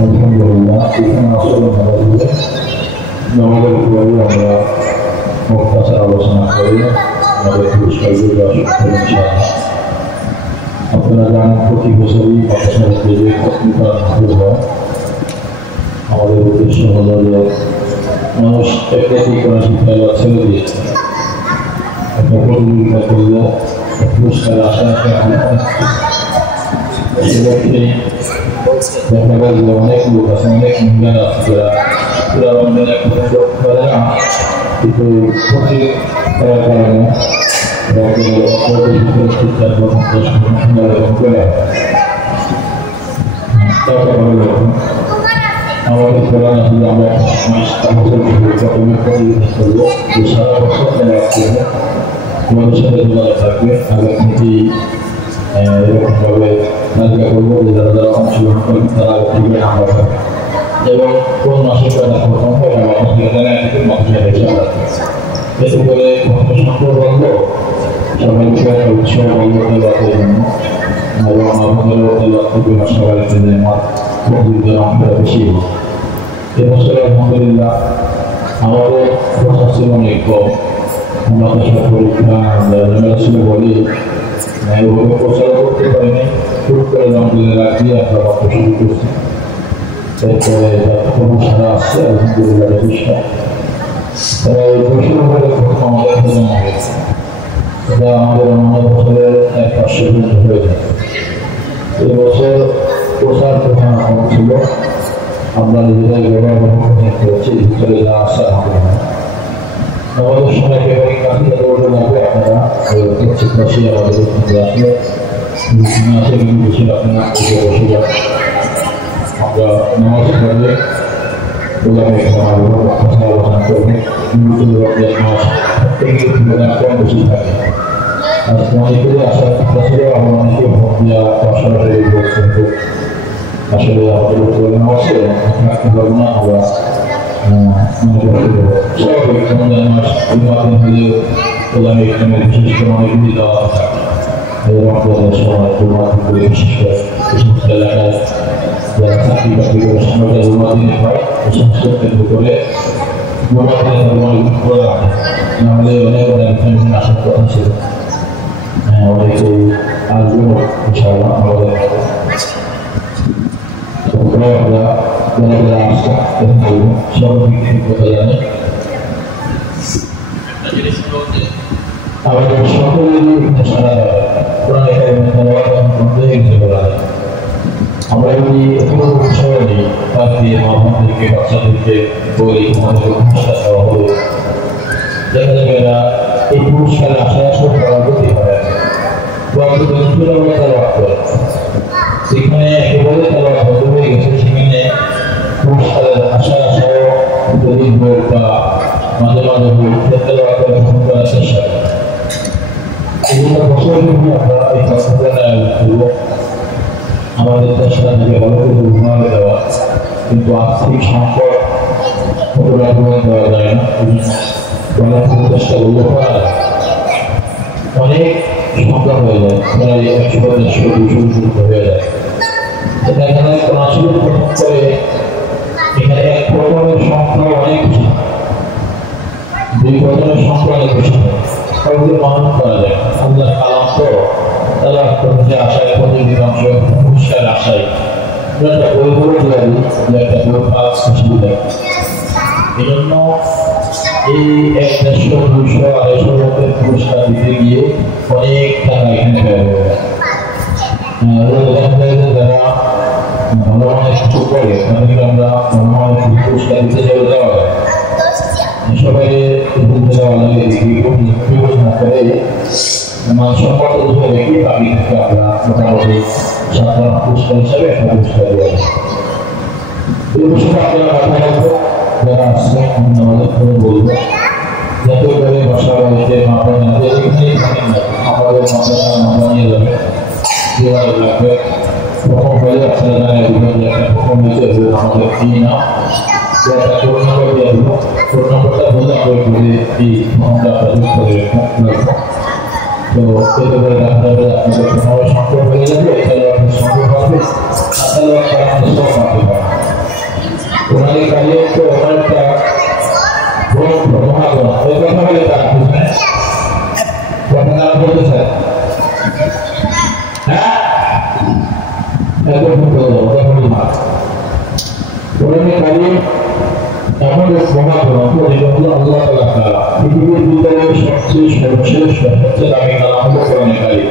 আলহামদুলিল্লাহ এখানে আসলে আমাদের উপরে আমরা মুক্তাচার আলোচনা করি আমাদের পুরস্কার আপনারা জানেন প্রতি বছরই পাঠশালা থেকে পত্রিকা শুরু হয়। আমাদের উদ্দেশ্য হলো যে মানুষ একটি করা শিক্ষা ছেড়ে দিয়েছে একটা প্রতিযোগিতা করলে পুরস্কার আশা দেখা গেল যে অনেক লোক আছে, অনেক মহিলা আছে যারা রমজানের করে না, কিন্তু ক্ষতি করার কারণে আমাদের কোরআন আসলে আমরা করবো সারা বছর তোমাদের সাথে যোগাযোগ থাকবে। আগে থেকেই এরকমভাবে তালিকা করবো যে যারা যারা অংশগ্রহণ করবেন তারা ঠিকভাবে নাম্বার পাবে এবং কোন মাসের টাকা প্রথম হয় এতে করে সম্পর্ক বন্ধ সবাইকে একটা উৎসব বন্ধতে বাদের জন্য এবং আমাদের সবাইকে যে আমরা বেশি এবছর আলহামদুলিল্লাহ আমাদের প্রশ্ন ছিল অনেক কম। আমরা সব পরীক্ষা ছিল বলি ওভাবে প্রচার করতে পারিনি, খুব করে রমজানের আগে আমরা বাক্য শুরু করছি। এরপরে সারা আসছে আলহামদুলিল্লাহ বিষয় তারা এই বছর আমাদের জমা হয়েছে। এটা আমাদের অন্য বছরের 1-500 হয়ে যায়। এই বছর প্রচার প্রধান ছিল আমরা নিজেরাই ব্যবহার করেছি ভিতরে যা আসে আমাদের সময় একেবারে কাছে লাগবে। আপনারা পাশে আমাদের আসলে আসে কিন্তু বেশি আপনারা বসে যান। আমরা নামাজ পড়লে আলোচনা করবো কম বেশি থাকে। আজকে অনেকে আসার কথা ছিল, আমরা অনেকে ভোট দেওয়া সরাসরি বলছেন তো আসলে আমাদের উপরে নামাজে থাকতে পারবো না। আমরা স্বাভাবিক রমজান মাস দিন হলে আমি এখানে বিশেষ করে অনেকগুলি দেওয়া থাকে রমজানের সময় বিশেষ করে এই সমস্ত এলাকায় যারা চাকরি বাকরি করে সময়টা দিনে হয় এই সমস্ত কেন্দ্র করে করে রাখে। নাহলে অনেক অনেক আসার কথা ছিল, অনেকেই আসবেন ইনশাআল্লাহ আমাদের আমরা যারা যারা আসছেন সর্বদিক কথা জানি। আমাদের সকলেরই সারা কোরআন আমরা যদি কোনো সময় নেই তাকে আমাদেরকে বাচ্চাদেরকে বলি আমাদের পুরস্কার দেওয়া হবে, দেখা যাবে না এই পুরস্কারে আশা আসলে পরবর্তী হয় সেখানে একেবারে তারা বন্ধ হয়ে গেছে। সেখানে পুরস্কারের আশা আশাও যদি হোক বা মাঝে মাঝে করার চেষ্টা বছর আমরা এই করবো আমাদের চেষ্টা থেকে ভালো করে ঘুমাবে দেওয়া, কিন্তু আর্থিক সংকট দেওয়া যায় না। চেষ্টা করলে করা যায়, অনেক সংখ্যা হয়ে যায়, প্রায় 100-150 হয়ে যায়। দেখা যায় আসলে প্রথম করে এখানে এক প্রথমের সংখ্যা অনেক বেশি, দুই প্রথমের সংখ্যা অনেক বেশি কাউকে মানুষ করা যায়। আল্লাহ কালাম তো তারা যে আশায় প্রতিদিনাংশ পুরস্কার আশায় একটা বই বলে দেওয়া যে একটা বই পাঁচ খুশি দেয়। এই জন্য এই 100-200-250 লোকের পুরস্কার দিতে গিয়ে অনেক টাকা এখানে ব্যয় হয়ে যায়। যারা ভালো অনেক কিছু করে তাদেরকে আমরা ভালো পুরস্কার দিতে চলে যাওয়া যায়, সবাই বলতে যাওয়া লাগে বিবেচনা করে সম্পর্ক ধরে রেখে বাকি থেকে আমরা মোটামুটি সাধারণ পুরস্কার হিসাবে একটা পুরস্কার দেওয়া যায়। এই বিষয়ে আপনারা মাথায় রাখবো, যারা আসছে আমাদের করে বলবো যাতে করে বাসা বাড়িতে মাপা আমাদের মাদ্রাসা মাপা নিয়ে যাবে লাগবে। প্রথম হলে আপনারা জানেন একটা প্রথম হয়েছে আমাদের কি না একটা কোড নম্বর দিয়ে আসবো, কোড নম্বরটা বলে করে এই ফর্মটা আপনাদের করে রাখবো। তো এতে করে দেখা যাবে আপনাদের সবাই সংখ্যা হয়ে যাবে, এছাড়াও আপনি সংখ্যা পাবেন, আপনারা সব মাপতে পারেন। এত সুন্দর কোরআনে কারীম এমন এক মহাগ্রন্থ যেটা হলো আল্লাহ তাআলা পৃথিবীর ভিতরে সবচেয়ে সর্বশ্রেষ্ঠ সবচেয়ে দামি কালাম হলো কোরআনে কারীম।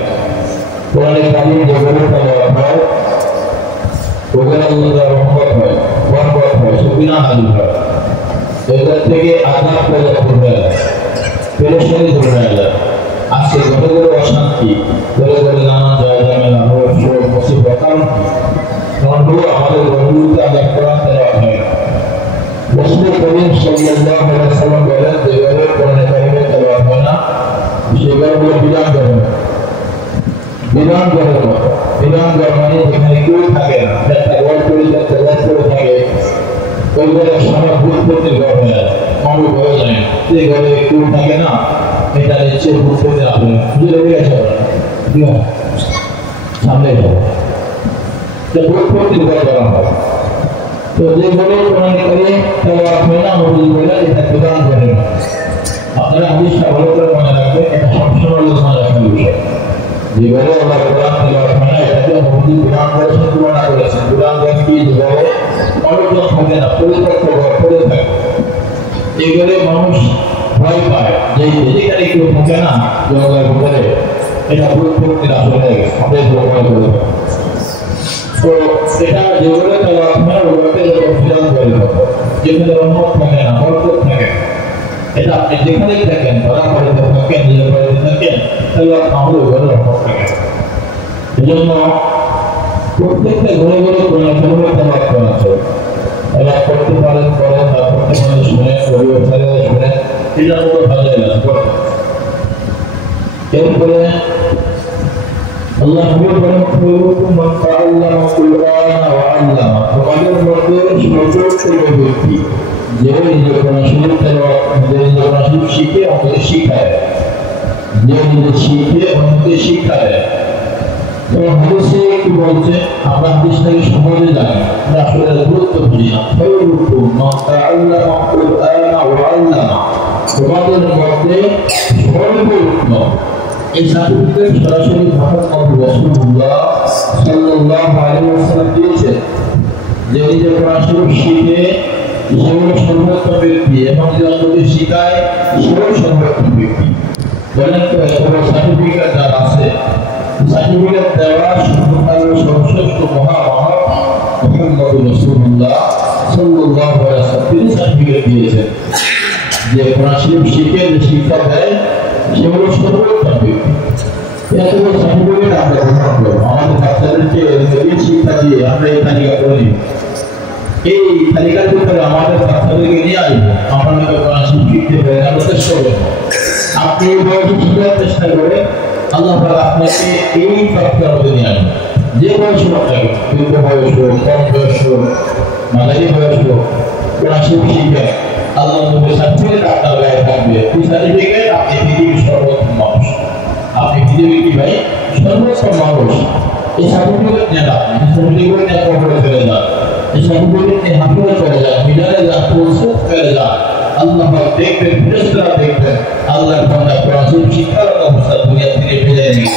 কোরআনে কারীম যেগুলো তেলাওয়াত হয় ওগুলো আল্লাহর রহমত হয়, বরকত হয়, সুবিনা নাযিল হয়। এদের থেকে আযাব পয়দা হয়ে যায়, পেরেশানি দূর হয়ে যায়। আজকে ঘরে ঘরে অশান্তি, ঘরে ঘরে নানা ঝামেলা, রোগ মুসিবত, কারণ হলো আমাদের ঘরগুলোতে আল্লাহ কোরআন তেলাওয়াত হয় না। রাসূল করিম সাল্লাল্লাহু আলাইহি ওয়াসাল্লাম বলেন যে ঘরে কোরআনে কারীমের তেলাওয়াত হয় না সেই ঘরগুলো বিরান ঘর, বিরান ঘর মানে যেখানে কেউ থাকে না, একটা ঘর পরিত্যক্ত ঘর পড়ে থাকে, ওই ঘরে সারা ভূতপ্রেতের ঘর হয়ে যায়, মানুষ ভয় যায় না, সেই ঘরে কেউ থাকে না, এটা নিচ্ছে ভূতপ্রেতের আগুন বুঝে লেগে গেছে সামনে যাবো ভূতপ্রেতের ঘর করা হয়। তো যে ঘরে কোরআনে কারীম তেলাওয়াত হয় না ওই বলে এটা বিরান ঘরে না। আপনারা হাদিসটা ভালো করে মনে রাখবেন, এটা সবসময় মনে রাখার বিষয়। যে ঘরে আল্লাহ কোরআন তেলাওয়াত হয় না এটাকে নবী বিরান ঘরের সাথে তুলনা করেছেন। বিরান ঘর কি যে ঘরে মানুষজন থাকে না, পরিত্যক্ত ঘর পড়ে থাকে, এই ঘরে মানুষ ভয় পায় যে যেখানে কেউ থাকে না জঙ্গলের ভিতরে, এটা ভূতপ্রেতের আসলে আমাদের ভয় করে। তো এটা যেগুলো তেলাওয়াত হয় না ওগুলোকে বিরান ঘরে হবে, যেখানে রহমত থাকে না, বরকত থাকে না। এটা আপনি যেখানেই থাকেন, ধরা বাড়িতে থাকেন, নিজের বাড়িতে থাকেন, তেলাওয়াত না হলে ঘরে রহমত থাকে না। এই জন্য প্রত্যেকটা ঘরে ঘরে কোরআন তেলাওয়াত করা আছে। এরা করতে পারেন করেন, না করতে পারেন শুনেন, পরিবারে শুনেন, এটা কোনো ভালো না। এরপরে আল্লাহ বলেন খুলুকুম মান তাআল্লামা কুরআনা ওয়া আল্লামা, তোমাদের মধ্যে সর্বোচ্চ ব্যক্তি যে নিজে কোরআন শরীফ তেলাওয়াত, নিজে কোরআন শরীফ শিখে অন্যকে শিখায়, যে নিজে শিখে অন্যকে শিখায়। তো হাদিসে কি বলছে, আমরা হাদিসটাকে সহজে জানি, আমরা আসলে গুরুত্ব বুঝি না। খুলুকুম মান তাআল্লামা কুরআনা ওয়া আল্লামা, তোমাদের মধ্যে সর্বোত্তম। এই সার্টিফিকেট সরাসরি মুহাম্মদ রাসূলুল্লাহ সাল্লাল্লাহু আলাইহি ওয়াসাল্লাম দিয়েছেন, যে নিজে কোরআন শরীফ শিখে সেগুলো সর্বোত্তম ব্যক্তি এবং যে অন্যকে শিখায় সেগুলো সর্বোত্তম ব্যক্তি। বলেন তো এত সার্টিফিকেট যার আছে, সার্টিফিকেট দেওয়া সর্বশ্রেষ্ঠ মহামানব মুহাম্মদ রাসূলুল্লাহ সাল্লাল্লাহু আলাইহি ওয়াসাল্লাম তিনি সার্টিফিকেট দিয়েছেন যে কোরআন শরীফ শিখে যে শিক্ষা দেয় সেগুলো সর্বোত্তম ব্যক্তি। এত সার্টিফিকেট আমরা গ্রহণ করব, আমাদের বাচ্চাদেরকে শিক্ষা দিয়ে আমরা এই তালিকা করে নিব। এই তালিকার ভিতরে আমাদের বাচ্চাদেরকে নিয়ে আসবো, আপনাদের কোরআন শরীফ শিখতে পারে আমরা চেষ্টা করবো। আপনি এই বয়সে শিখার চেষ্টা করে আল্লাহ তাআলা আপনাকে এই তালিকার মধ্যে নিয়ে আসবেন। যে বয়স হোক না কেন, দীর্ঘ বয়স হোক, কম বয়স হোক, মাঝারি বয়স হোক, কোরআন শরীফ শিখে আল্লাহ নবীর সার্টিফিকেট আপনার গায়ে থাকবে। এই সার্টিফিকেট আপনি পৃথিবীর সর্বোত্তম মানুষ, আপনি পৃথিবীর কি ভাই সর্বোত্তম মানুষ। এই সার্টিফিকেট নেন, আপনি সার্টিফিকেট নিয়ে কবরে চলে যান, এই সার্টিফিকেট নিয়ে হাসপাতালে চলে যান, মিনারে যান, পৌঁছে চলে যান, আল্লাহ দেখবেন, ফেরেশতারা দেখবেন আল্লাহর বান্দা কোরআন শরীফ শিক্ষার অবস্থা দুনিয়া থেকে বিদায় নিয়ে।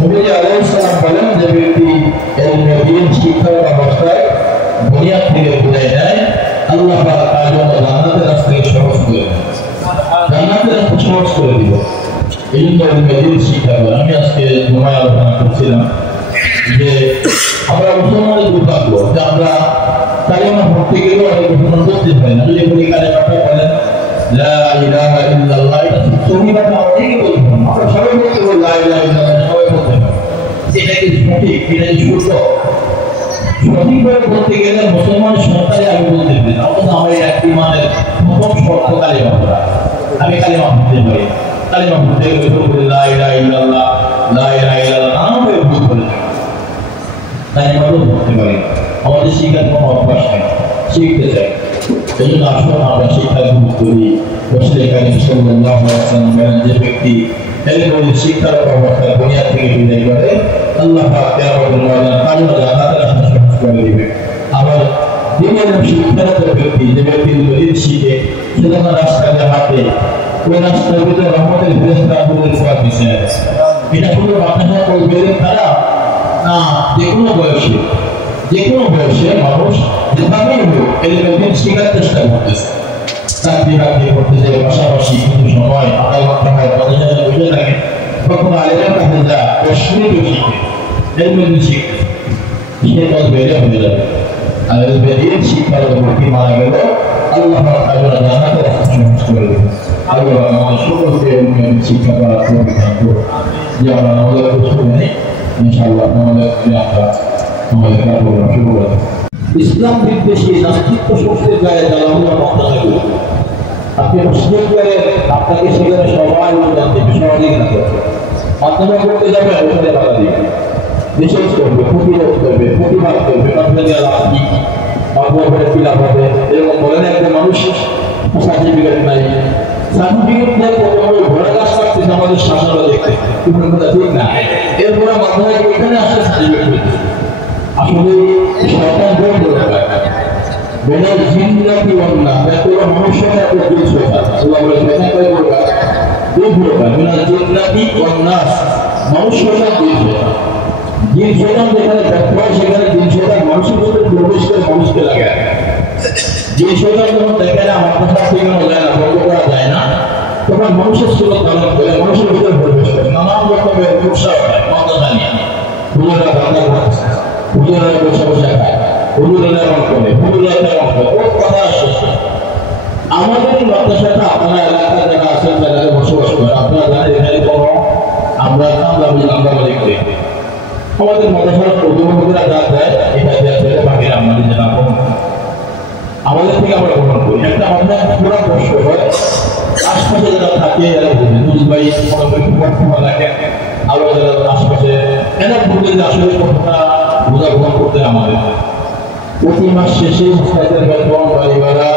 নবী আলাইহিস সালাম বলেন যে ব্যক্তি ইলমে দ্বীন শিক্ষার অবস্থায় দুনিয়া থেকে বিদায় নেয়, আল্লাহ পাক তার জন্য জান্নাতের রাস্তাকে সহজ করে দেন, জান্নাতের রাস্তা সহজ করে দিব। এই জন্য ইলমে দ্বীন শিক্ষা করে। আমি আজকে জুমায় আলোচনা করছিলাম যে আমরা মুসলমানের দুর্ভাগ্য যে আমরা কালেমা পড়তে গেলেও অনেক মুসলমান করতে পারি না। যদি বলি কালেমাটা বলেন লা ইলাহা ইল্লাল্লাহ, এটা সহিভাবে অনেকে বলতে পারেন, আমরা সবাই বলতে পারি লা ইলাহা ইল্লাল্লাহ, সবাই বলতে পারি। এটা কি সঠিক, এটা কি শুদ্ধ? সঠিকভাবে বলতে গেলে মুসলমানের সরকারে আমি বলতে পারি না, অথচ আমার এই একটি মানের প্রথম শর্ত কালেমা পড়া। আমি কালেমা পড়তে পারি, কালেমা পড়তে গেলে বলি লা ইলাহা ইল্লাল্লাহ, লা ইলাহা ইল্লাল্লাহ, নানাভাবে ভুল করে থাকি, কালেমাও পড়তে পারি। আমাদের শিক্ষার কোনো অভ্যাস নেই, শিখতে চাই। এই জন্য আসুন আমরা শিক্ষা গ্রহণ করি। রাসূল কারীম সাল্লাল্লাহু আলাইহি ওয়াসাল্লাম বলেন যে ব্যক্তি এলমে শিক্ষার অবস্থায় দুনিয়া থেকে বিদায় করে আল্লাহ পাক কিয়ামতের ময়দানে তার জন্য জান্নাতের রাস্তা সহজ করে দিবেন। আবার দ্বিতীয় শিক্ষারত ব্যক্তি, যে ব্যক্তি দ্বীন শিখে সে যখন রাস্তায় হাঁটে, ওই রাস্তার ভিতরে রহমতের ফেরেশতা আগুনের ছোঁয়া মিশে আছে। এটা কোনো বাতাসা করবে খারাপ না, যে কোনো বয়সে যে কোনো বয়সে মানুষ যেভাবেই হোক এলিমেন্ট শেখার চেষ্টা করতেছে, চাকরি বাকরি করতে যায়, পাশাপাশি কিছু সময় আধা ঘন্টা হয় তাদের সাথে বসে থাকে, কখনো আরেকটা কাছে যা প্রশ্নিত শিখে এলিমেন্ট শিখে সে পথ বেড়ে হয়ে যাবে। আর বেরিয়ে শিক্ষার ভর্তি মারা গেল, আল্লাহ তাআলা জান্নাতে রাখতে সহজ করে দেবে। আল্লাহ আমাদের সকলকে এলিমেন্ট শিক্ষা করার তৌফিক দান করুন। যে আমরা আমাদের শুরু নেই ইনশাআল্লাহ আমাদের আমরা আমাদের কাজগুলো শুরু করব। ইসলাম বিদ্বেষী নাস্তিত্ব শক্তির গায়ে জ্বালানোর মাত্রা থাকবে। আপনি মুসলিম করে আপনাকে সেখানে সবাই অনুদান দেবে, সহযোগিতা করবে, মাধ্যমে করতে যাবে ওখানে বাধা দিবে, নিষেধ করবে, প্রতিরোধ করবে, প্রতিবাদ করবে, এরকম বলেন একটা মানুষ সার্টিফিকেট নাই, সার্টিফিকেট নিয়ে ঘোড়া গাছ কাটতেছে আমাদের শাসনরা দেখতে, ঠিক না? এরপরে মাধ্যমে এখানে আসলে সার্টিফিকেট আসলে সরকার বই দরকার বেনার জিন্নাতি ওয়ান্না বেতরা মানুষের এত দিল ছোটা আল্লাহ বলে বেনা কয় দরকার দুই দরকার বেনার জিন্নাতি ওয়ান্নাস মানুষের দিল ছোটা দিল ছোটা যেখানে ব্যাপার সেখানে দিল ছোটা মানুষের ভিতরে প্রবেশ করে মানুষকে লাগায় দিল ছোটা যখন দেখে না আমার কথা শেখানো যায় না, বন্ধ করা যায় না, তখন মানুষের সুযোগ পালন করে মানুষের ভিতরে প্রবেশ করে নানান রকমের উৎসাহ হয় মজা জানিয়ে হুজুরা বাংলা করছে, হুজুরা বসে বসে খায়, হুজুরা এমন করে, হুজুরা এমন করে, ওর কথা আসে। আমাদের মাদ্রাসাটা আপনারা এলাকায় যারা আছেন যারা বসবাস করেন আপনারা জানেন এখানে কোনো আমরা কামরাবাজি করি, আমাদের মাদ্রাসার অভিভাবকরা যা দেয় এটা দেওয়া যায়, বাকিরা আমাদের যেটা আমাদের থেকে আমরা গ্রহণ করি। একটা আমাদের পুরো কষ্ট হয় আশপাশে যারা থাকে এরা বুঝে নুজবাই লাগে আরো যারা আশপাশে এরা বুঝে যে আসলে কতটা বোঝা গ্রহণ করতে আমাদের প্রতি মাস শেষে উস্তাদের বেতন, বাড়ি ভাড়া,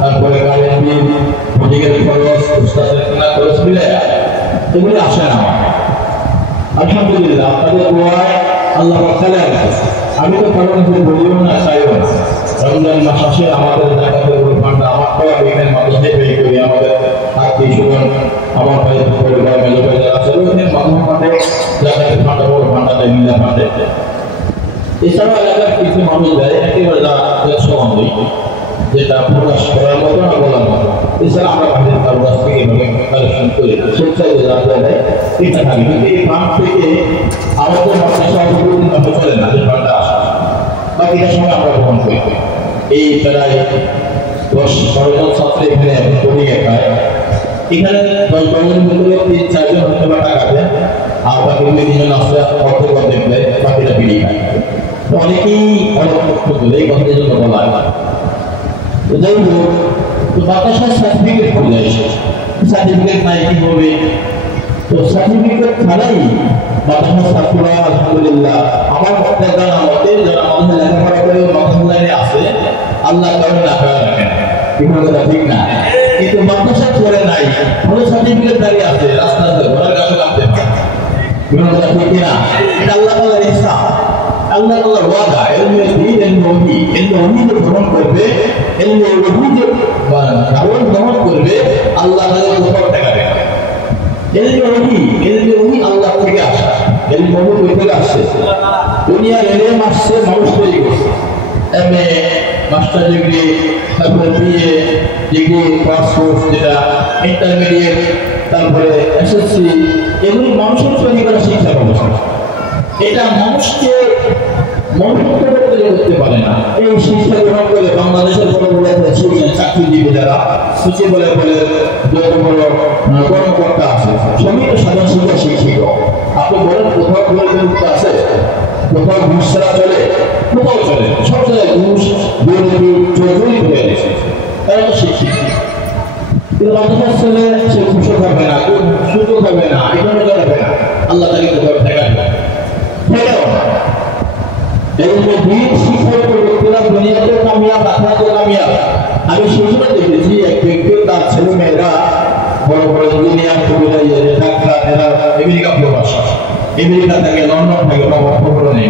তারপরে কারেন্ট বিল, মেডিকেল খরচ, উস্তাদের কেনা খরচ মিলে এগুলি আসে না। আলহামদুলিল্লাহ আপনাদের দোয়ায় আল্লাহ তাআলা আমি তো কারণ বলিও না চাইও না, রমজান মাস আসে আমাদের জাকাতের ফান্ড আমার তো এখানে মাদ্রাসায় পে করি, আমাদের আত্মীয় স্বজন আমার ভাই পরিবার মেলো ভাই যারা আছে ওখানে মাধ্যম ফান্ডে জাকাতের ফান্ড বড় ফান্ড দেয়, মিলা ফান্ডে। এছাড়াও এলাকার কিছু মানুষ দেয় একেবারে সমাধি যেটা প্রকাশ করার মতো না বলার মতো, এছাড়া আমরা বাহিরের কারো কাছ থেকে এভাবে কালেকশন করি স্বেচ্ছায় যা দেয় এটা থাকে, কিন্তু এই ফান্ড থেকে আমাদের মাদ্রাসা অভিযোগ চলে না, যে ফান্ডটা আসে বাকিটার সময় আমরা গ্রহণ করি। এই প্রায় 10-12 জন ছাত্র এখানে পড়ে খায়, এখানে 10-12 জন ভিতরে 3-4 জন হয়তো বা টাকা দেয় আর বাকি 2-3 জন আসলে অর্ধেক দেয়, বাকিটা বিড়ি খায়। অনেকেই অনেক কষ্ট করে এই কথার জন্য বলা হয়। যাই হোক তো বাতাসার সার্টিফিকেট পড়ে যায়, সার্টিফিকেট নাই কি হবে, তো সার্টিফিকেট ছাড়াই বাতাসার ছাত্ররা আলহামদুলিল্লাহ আমার জানা মতে যারা আমাদের লেখাপড়া করে মাদ্রাসায় আছে আল্লাহ কারণ না করে রাখেন, ঠিক না? কিন্তু মাদ্রাসা করে নাই কোনো সার্টিফিকেট দাঁড়িয়ে আছে রাস্তাতে ঘোড়ার গাছে লাগতে পারে, ঠিক না? এটা আল্লাহ তাআলার ইচ্ছা, আল্লাহ তাআলার ওয়াদা। এলমে দ্বীন এলমে ওহী গ্রহণ করবে, এলমে ওহী গ্রহণ করবে আল্লাহ তাআলা কত টাকা দেবে। এলমে ওহী আল্লাহ থেকে আসে, এলমে ওহী থেকে আসে, দুনিয়ার এলম আসছে মানুষ তৈরি করছে, এমএ মাস্টার ডিগ্রি, তারপরে বিএ ডিগ্রি, পাসপোর্ট যেটা ইন্টারমিডিয়েট, তারপরে এসএসসি, এগুলি মানুষের তৈরি করা শিক্ষা ব্যবস্থা। এটা মানুষকে মনোমুগ্ধ করতে পারে না। এই শিক্ষা গ্রহণ করে বাংলাদেশের বড় বড় চাকরিজীবী যারা সচিবালয় বলে যত বড় কর্মকর্তা আছে সবই তো সাধারণ শিক্ষা শিক্ষিত। আপনি বলেন কোথাও পরিচালিত আছে, কোথাও ঘুষ ছাড়া চলে, কোথাও চলে, সব জায়গায় ঘুষ দুর্নীতি চৌধুরী হয়ে গেছে, তারা তো শিক্ষিত। কিন্তু বাংলাদেশের ছেলে সে খুশি হবে না, সুযোগ হবে না, এখানে হবে না, আল্লাহ তাকে কোথাও দেখা দেবে। আমি সেজন্য দেখেছি এক ব্যক্তি তার ছেলে মেয়েরা বড় বড় ইঞ্জিনিয়ার, ডাক্তার, এরা আমেরিকা প্রবাস, আমেরিকা থেকে লন্ডন থেকে বাবার খবর নেই,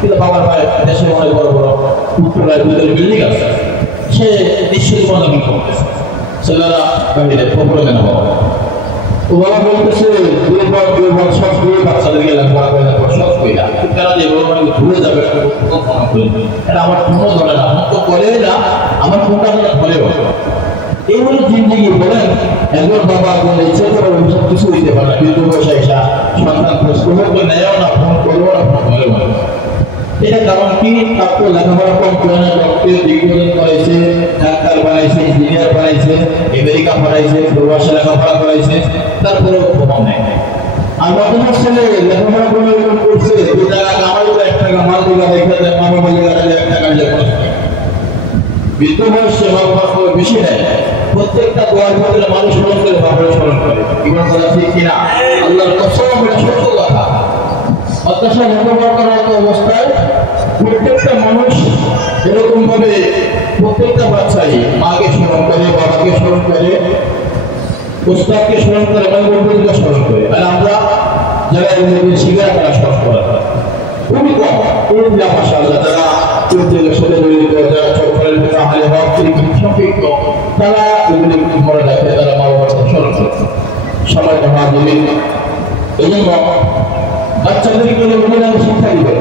কিন্তু বাবার ভাই দেশে অনেক বড় বড় উত্তরায় বিল্ডিং আছে, সে নিশ্চয়ই জীবনযাপন করতেছে, ছেলেরা বাহিরে খবর নেয় না বাবা। ওরা বলতেছে দুর্বল সব করে বাচ্চাদেরকে লেখাপড়া করে দেবো সব করে তারা যে বলবো ঘুরে যাবে এটা আমার কোনো ধরে না আমার তো করে না আমার কোনটা ধরেও এই হলো জিন্দিগি বলেন একজন বাবা বলে ইচ্ছে করে সব কিছু দিতে পারে না কিন্তু বসে এসা সন্তান খোঁজ করবো নেয়ও না ফোন করবো না ফোন করে বলে এটা কারণ কি তার তো লেখাপড়া কম করে না ডক্টর ডিগ্রি করেছে ডাক্তার বানাইছে ইঞ্জিনিয়ার বানাইছে আমেরিকা বানাইছে প্রবাসে লেখাপড়া করাইছে তারপরেও প্রমাণ নেই আর বর্তমান ছেলে লেখাপড়া করে করছে 2 টাকা কামাই করে 1 টাকা মাল দিলা দেখে যায় মামা বলে 1 টাকা দিয়ে খরচ করে বৃদ্ধ বয়সে বাবা বেশি নেয় প্রত্যেকটা দোয়ার ভিতরে মানুষ স্মরণ করে বাবার স্মরণ করে ইমান কথা ঠিক কিনা আল্লাহর কসম এটা সত্য কথা অত্যাচার লেখাপড়া করার অবস্থায় প্রত্যেকটা মানুষ এরকম ভাবে প্রত্যেকটা বাচ্চাই মাকে স্মরণ করে বাবাকে স্মরণ করে উস্তাদকে স্মরণ করে এবং বন্ধুদেরকে স্মরণ করে আর আমরা যারা শিখায় তারা স্মরণ করা খুবই কম এই ভাষা আল্লাহ তারা চৌধুরীর সাথে জড়িত যারা চৌধুরীর আমাদের সম্পৃক্ত তারা এগুলি মনে রাখে তারা মা বাবার স্মরণ করছে সময় কথা বলি এই জন্য বাচ্চাদেরকে শিক্ষা দিবে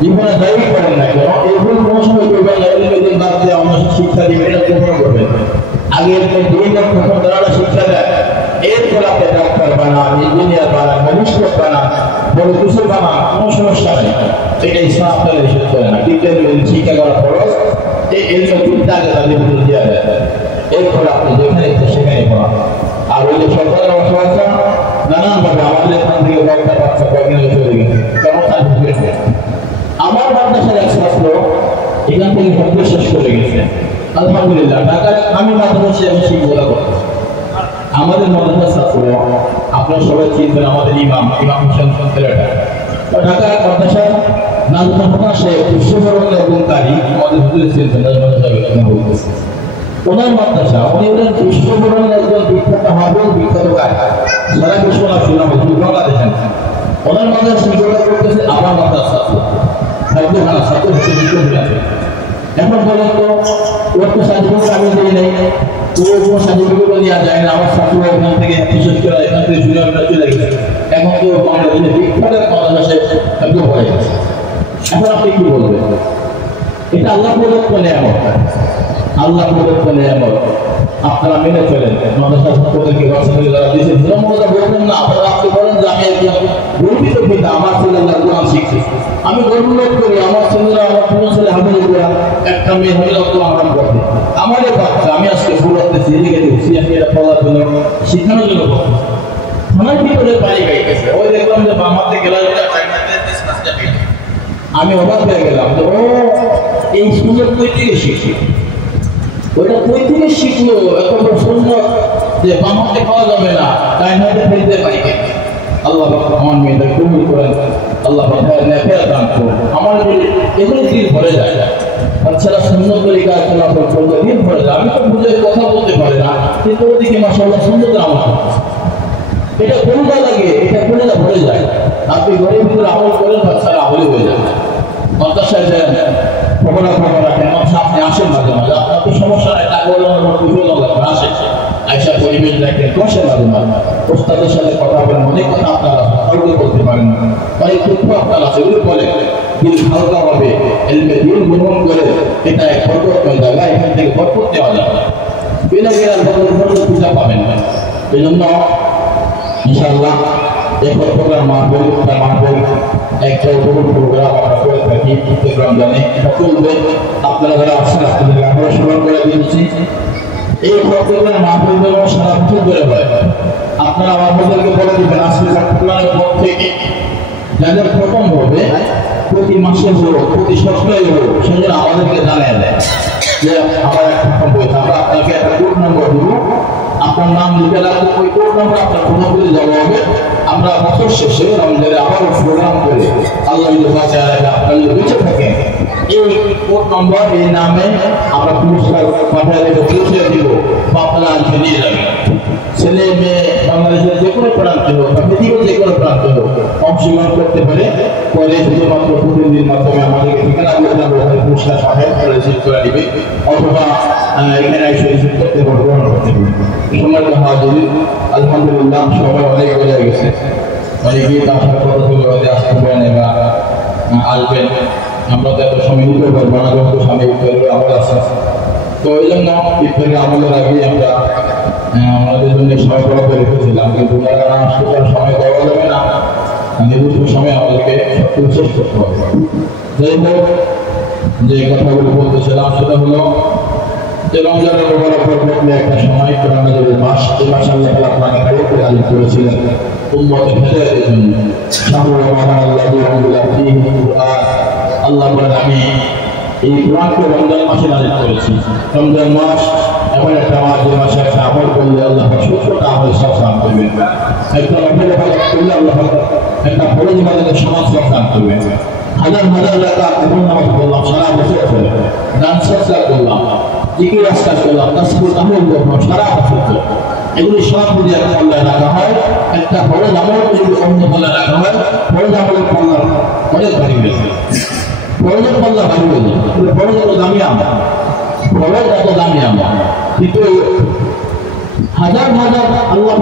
জীবনে যাই করেন না কেন এগুলো কোনো সময় করবেন না বাদ দিয়ে আমরা শিক্ষা দিবেন এটা কখনো করবেন আগে প্রথম তারা শিক্ষা দেয় এরপর আপনি ডাক্তার বানান ইঞ্জিনিয়ার বানান ম্যাজিস্ট্রেট বানান বড় কিছু বানান কোনো সমস্যা নেই এটা ইসলাম আপনারা নিষেধ করে না কিন্তু শিক্ষা করা খরচ এই এলমে দুধটা আগে তাদের ভিতরে দেওয়া যায় এরপর আপনি যেখানে ইচ্ছে সেখানে পড়ান আর ওই যে সরকারের অবস্থা নানানভাবে আমাদের এখান থেকে কয়েকটা বাচ্চা কয়েকদিন চলে গেছে কেমন তার আমার মাদ্রাসার এক ছাত্র এখান থেকে সত্য শেষ করে গেছে আলহামদুলিল্লাহ ঢাকায় আমি মাদ্রাসায় আমি শিক্ষকতা করছি আমাদের মাদ্রাসার ছাত্র আপনারা সবাই চিনবেন আমাদের ইমাম হোসেন ছেলেটা ঢাকার মাদ্রাসার নাজমুল বিশ্ববরণের একজন কারি আমাদের হুজুরে ছিলেন বলতেছে ওনার মাদ্রাসা উনি হলেন বিশ্ববরণের একজন বিখ্যাত হাফেজ বিখ্যাত কারি সারা বিশ্ব না শোনা হয়েছে বাংলাদেশে ওনার মাদ্রাসা শিক্ষকতা করতেছে আমার মাদ্রাসা ছাত্র হিসেবে এখন বলেন তো ওর তো সার্টিফিকেট আমি দিই নাই ও কোনো সার্টিফিকেটও দেওয়া যায় না আমার ছাত্র এখান থেকে বিশেষ করে এখান থেকে জুনিয়ররা চলে গেছে এখন তো বাংলাদেশে বিখ্যাত মাদ্রাসায় একদম হয়ে গেছে এখন আপনি কি বলবেন এটা আল্লাহ প্রদত্ত নেয়ামত আল্লাহ প্রদত্ত নেয়ামত আপনারা মেনে চলেন মাদ্রাসা ছাত্রদেরকে বাচ্চাদের যারা দিয়েছে ধর্মতা বলবেন না আপনারা আপনি বলেন যে আমি একজন গর্বিত পিতা আমার ছেলেরা কোরআন শিখছে আমি গর্ববোধ করি আমার ছেলেরা আমার কোনো ছেলে হাফেজরা একটা মেয়ে হলে কোরআন আরাম করবে আমারই বাচ্চা আমি আজকে ভুল করতেছি এদিকে দেখছি আমি এটা পড়ার জন্য শিখানোর জন্য করতেছি থানার ভিতরে পানি গাইতেছে ওই দেখলাম যে বামাতে গেলাম আমি অবাক হয়ে গেলাম যে ও এই সুযোগ কই থেকে শিখছি ওইটা কই থেকে শিখলো এত সুন্দর যে বামাতে খাওয়া যাবে না তাই হয়তো ফেলতে পারি আল্লাহ আমার মেয়েদের কবুল করেন আল্লাহ নেফেরা দান করুন আমার এগুলো দিন ভরে যায় বাচ্চারা সুন্দর তরিকা চলাফল করলে দিন ভরে যায় আমি তো বুঝে কথা বলতে পারি না কিন্তু ওদিকে মাশাআল্লাহ সুন্দর আমার এটা কোনটা লাগে এটা কোনটা ভরে যায় আপনি ঘরের ভিতরে আমল করেন বাচ্চারা আমলে হয়ে যায় মাদ্রাসায় যায় খবর রাখেন আপনি আসেন মাঝে মাঝে আপনার তো সমস্যা নাই টাকা লাগবে আসেন আইসা পরিবেশ দেখেন বসেন মাঝে মাঝে ওস্তাদের সাথে কথা বলেন অনেক কথা আপনারা কাউকে বলতে পারেন অনেক তথ্য আপনার আছে ওগুলো বলে দিল হালকা হবে এলমে দিল গ্রহণ করে এটা এক বরকতময় জায়গা এখান থেকে বরকত দেওয়া যাবে বিনা গেলার বরকত পূজা পাবেন না এই জন্য ইনশাআল্লাহ এই প্রোগ্রাম মাহফিল একটা বড় প্রোগ্রাম আমরা করে থাকি প্রত্যেক রমজানে এটা চলবে আপনারা যারা আছেন আপনাদের আমরা স্মরণ করে দিয়েছি এই প্রোগ্রামের মাহফিল সারা বছর ধরে হয় আপনারা আমাদেরকে বলে দিবেন আজকে চট্টগ্রামের পর থেকে যাদের প্রথম হবে প্রতি মাসে হোক প্রতি সপ্তাহে হোক সেজন্য আমাদেরকে জানিয়ে দেয় যে আমার একটা বই আমরা আপনাকে একটা কোড নম্বর দেব আপনার নাম লিখে রাখবো ওই কোড নম্বর আপনার ফোন করে দেওয়া হবে আমরা বছর শেষে রমজানে আবারও প্রোগ্রাম করে আল্লাহ বাঁচায় রাখে আপনার বেঁচে থাকেন এই কোড নম্বর এই নামে আমরা পুরস্কার পাঠিয়ে দেবো পৌঁছে দিব বা আপনারা আজকে নিয়ে যাবেন ছেলে মেয়ে বাংলাদেশের যে কোনো প্রান্তে হোক বা পৃথিবীর যে কোনো প্রান্তে হোক অংশগ্রহণ করতে পারে পরে শুধুমাত্র প্রতিনিধির মাধ্যমে আমাদেরকে ঠিকানা করে পুরস্কার পাঠায় রিসিভ করে দিবে অথবা এখানে এসে করতে গ্রহণ করতে সম্মানিত হাজির আলহামদুলিল্লাহ সবাই অনেক বোঝা গেছে অনেকেই তার কথা তুলে হতে আসতে পারেন বা আসবেন আমরা তো এত সময় নিতে পারবো না যখন স্বামী ইফতারের আমল আছে তো এই জন্য ইফতারের আমলের আগে আমরা আমাদের জন্য সময় বরাদ্দ রেখেছিলাম কিন্তু ওনারা না আসতে তার সময় দেওয়া যাবে না নির্দিষ্ট সময় আমাদেরকে সবকিছু শেষ করতে হবে যাই হোক যে কথাগুলো বলতেছিলাম সেটা হলো যে রমজানের মোবারক একটা সময় কোরআন নাযিলের মাস এই মাসে আল্লাহ তাআলা কোরআনে কারীমকে নাযিল করেছিলেন উম্মতের হেদায়েতের জন্য শাহরুর রমাদান আল্লাযী উনজিলা ফীহি কুরআন আল্লাহ বলেন আমি এই কোরআনকে রমজান মাসে নাযিল করেছি রমজান মাস এমন একটা মাস যে মাসে একটা আমল করলে আল্লাহ 70টা আমল সমাধান করবেন একটা নফল ইবাদত করলে আল্লাহ একটা ফরজ ইবাদতের সমান সমাধান করবেন হাজার হাজার টাকা এখন নামাজ পড়লাম সারা বছর চলে দান সদকা করলাম জিকির আজকার করলাম তাসবিহ তাহলিল করলাম সারা বছর চলে এগুলি সব যদি এক পাল্লায় রাখা হয় একটা ফরজ আমল যদি অন্য পাল্লায় রাখা হয় ফরজ আমলের পাল্লা অনেক ভারী হয়ে যায় ফরজের পাল্লা ভারী হয়ে যায় ফরজ এত দামি আমল ফরজ এত দামি আমল কিন্তু হাজার হাজার আল্লাহ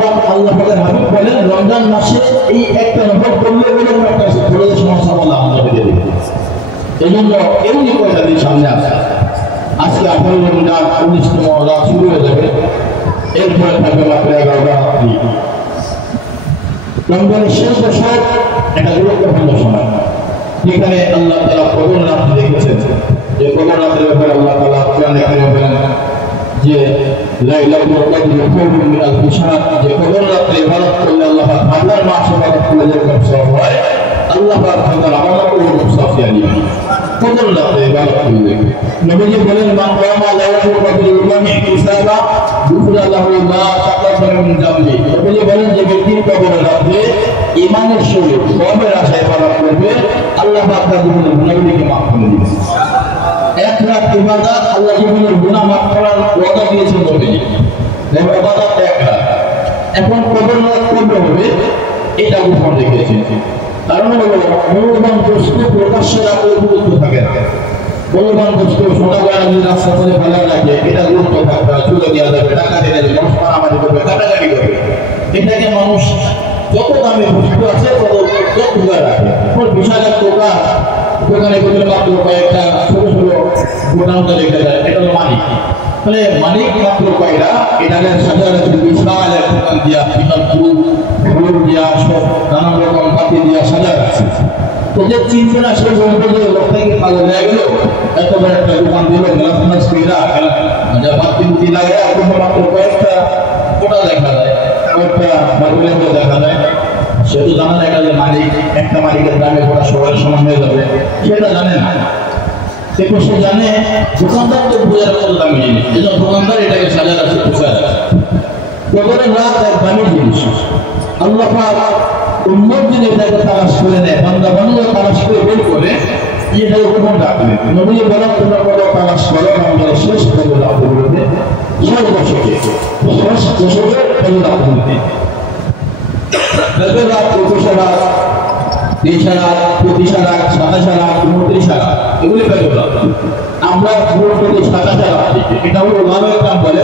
পাকের হাবিব বলেন রমজান মাসে এই একটা নফল করলে বলে একটা ফরজের সমস্যা বলা আমরা বেঁধে দিই এই জন্য এমনি কয়টা দিন সামনে আসে আজকে 18 রমজান 19তম রাত শুরু হয়ে যাবে এরপরে থাকবে মাত্র 11টা রাত্রি রমজানের শেষ দশক একটা গুরুত্বপূর্ণ সময় যেখানে আল্লাহ তাআলা কদর রাত্রি রেখেছেন যে কদর রাত্রির ব্যাপারে আল্লাহ তাআলা কোরআনে কারীমে বলেন যে লাইলাতুল কদর খায়রুম মিন আলফি শাহর যে কদর রাত্রে ইবাদত করলে আল্লাহ পাক হাজার মাস ইবাদত করলে যেরকম সওয়াব হয় আল্লাহ পাক হাজার আমাদেরকে ওরকম সওয়াব দিয়ে দিবেন কদর রাত্রে ইবাদত করলে নবীজি বলেন মান কামা লাইলাতুল কদর ইমানি হিসাবা দুফরা লাহু মা তাকাব্বারা মিন যামবি নবীজি বলেন যে ব্যক্তি কদর রাত্রে ঈমানের সহিত সওয়াবের আশায় ইবাদত করবে আল্লাহ পাক তার জীবনের গুনাহগুলিকে মাফ করে দিবেন এক রাত ইবাদত আল্লাহ জীবনের গুনাহ মাফ করার ওয়াদা দিয়েছেন নবীজি ইবাদত এক রাত এখন কদর রাত কবে হবে এটা গোপন রেখেছেন কারণ হলো মূল্যবান বস্তু প্রকাশ্যে রাখলে গুরুত্ব থাকে না মূল্যবান বস্তু সদাগর রাস্তা করে ফেলা রাখে এটা গুরুত্ব থাকবে চলে দেওয়া যাবে টাকা দিয়ে দেবে মানুষ মারামারি করবে কাটাকাটি করবে এটাকে মানুষ যত দামে বস্তু আছে তত দূরে রাখে বিশাল এক দোকানে গেলে মাত্র কয়েকটা ছোট ছোট গোডাউনটা রেখে যায় এটা হলো মালিক তাহলে মালিক মাত্র কয়টা এটাকে সাজানো বিশাল এক দোকান দিয়া বিশাল ফুল দিয়া সব নানান রকম পাতি দিয়া সাজা রাখছে তো যে চিনবে না সে বলবে যে লোকটাকে কালো হয়ে গেল এত বড় একটা দোকান দিল মেলাফোনাস কইরা যা বাতি লাগে এখন মাত্র কয়েকটা কোটা দেখা যায় কয়েকটা মার্কেটে দেখা যায় সে তো জানে না এটা যে মালিক একটা মালিকের দামে গোটা সবার সমান হয়ে যাবে সেটা জানে না সে জানে দোকানদার তো বোঝার কত দামি জিনিস এই জন্য দোকানদার এটাকে সাজা রাখছে পোষায় কদরের রাত এক দামি জিনিস আল্লাহ পাক উম্মত যদি এটাকে তালাশ করে নেয় বান্দা বান্দা তালাশ করে বের করে এটাকে গোপন রাখবে নবীজি বলেন তোমরা কদর তালাশ করো রমজানের শেষ কদর রাত বলতে শেষ দশকে কদর রাত বলতে রাত 21 রাত 23 রাত 25 রাত 27 রাত 29 রাত এগুলি পেয়ে রাত আমরা পুরো 27 রাত এটা হলো লাভের কাম বলে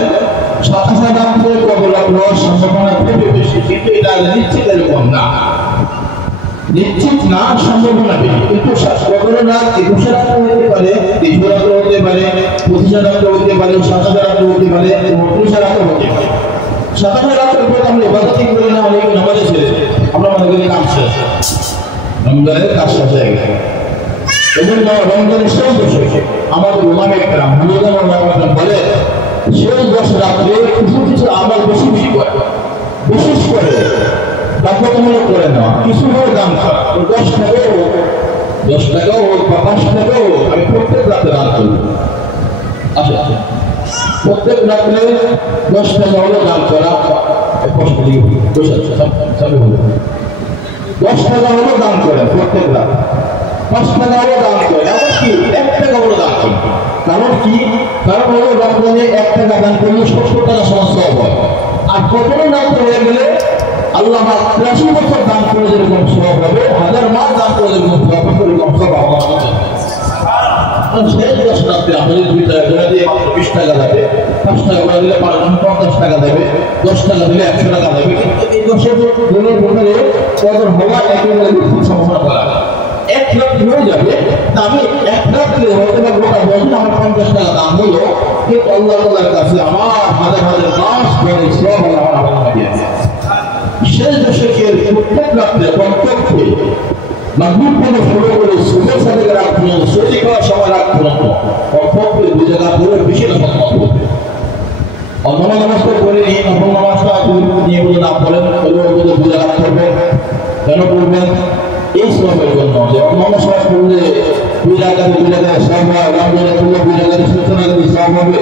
27 রাত করে কদর রাত হওয়ার সম্ভাবনা খুবই বেশি কিন্তু এটা নিশ্চিত এরকম না নিশ্চিত না সম্ভাবনা বেশি কিন্তু কদরের রাত 21 রাত হতে পারে 23 রাত হতে পারে 25 রাত হতে পারে 27 রাত হতে পারে 29 রাত হতে পারে 27 রাতের পর আমরা ইবাদতই করি না অনেকে নামাজে ছেড়ে আমরা মনে করি কাজ শেষ রমজানের কাজ শেষ হয়ে গেছে এজন্য রমজানের শেষ দশকে আমাদের উলামা একরাম হুজুরগণ ওলামাগণ বলে শেষ 10 রাতে কিছু আমল বেশি করে বিশেষ করে বাধ্যতামূলক করে নেওয়া কিছু করে দান করা 10 টাকাও হোক বা 5 টাকাও হোক আমি প্রত্যেক রাতে দান করব আচ্ছা প্রত্যেক রাত্রে 10 টাকা হলো দান করা 10 টাকা হলো দান করেন প্রত্যেক রাত 5 টাকা হলো দান করেন এমনকি 1 টাকা হলো দান করেন কারণ কি কারণ হলো রমজানে 1 টাকা দান করলে 70 টাকা সমান সওয়াব হয় আর কখনো দান হয়ে গেলে আল্লাহ 83 বছর দান করে যেরকম সওয়াব হবে 1000 মাস দান করে যেরকম সওয়াব হবে এরকম সওয়াব আল্লাহ শেষ 10 রাত্রে আমাদের ভিতরে ধরে দিয়ে মাত্র 20 টাকা যাবে, 5 টাকা করে দিলে 50 টাকা দেবে, 10 টাকা দিলে 100 টাকা দেবে। কিন্তু এই 10 দিনের ভিতরে কদর হওয়া একেবারে খুব সম্ভাবনা করা 1 লাখ হয়ে যাবে। আমি 1 লাখ হয়তো বা গোটা বছর আমার 50 টাকা দাম হলো, কিন্তু আল্লাহ তাআলার কাছে আমার হাজার হাজার মাস ধরে সব আমার আমল দিয়েছে। শেষ দশকের প্রত্যেক রাত্রে কমপক্ষে মাগরিব থেকে শুরু করে সুবহ সাদিকের রাত পর্যন্ত সূর্য খাওয়ার সময় রাত পর্যন্ত কমপক্ষে 2 জায়গা করে বেশি নামাজ পড়তে। অন্য নামাজ তো করে নিয়ে নফল নামাজটা নিয়ে বলে না পড়েন, তবে 2 জায়গা করবেন। কেন করবেন? এই সবের জন্য যে অন্য সময় করলে 2 জায়গায় সব হয়, রমজানে করলে 2 জায়গায় সূচনা সব হবে।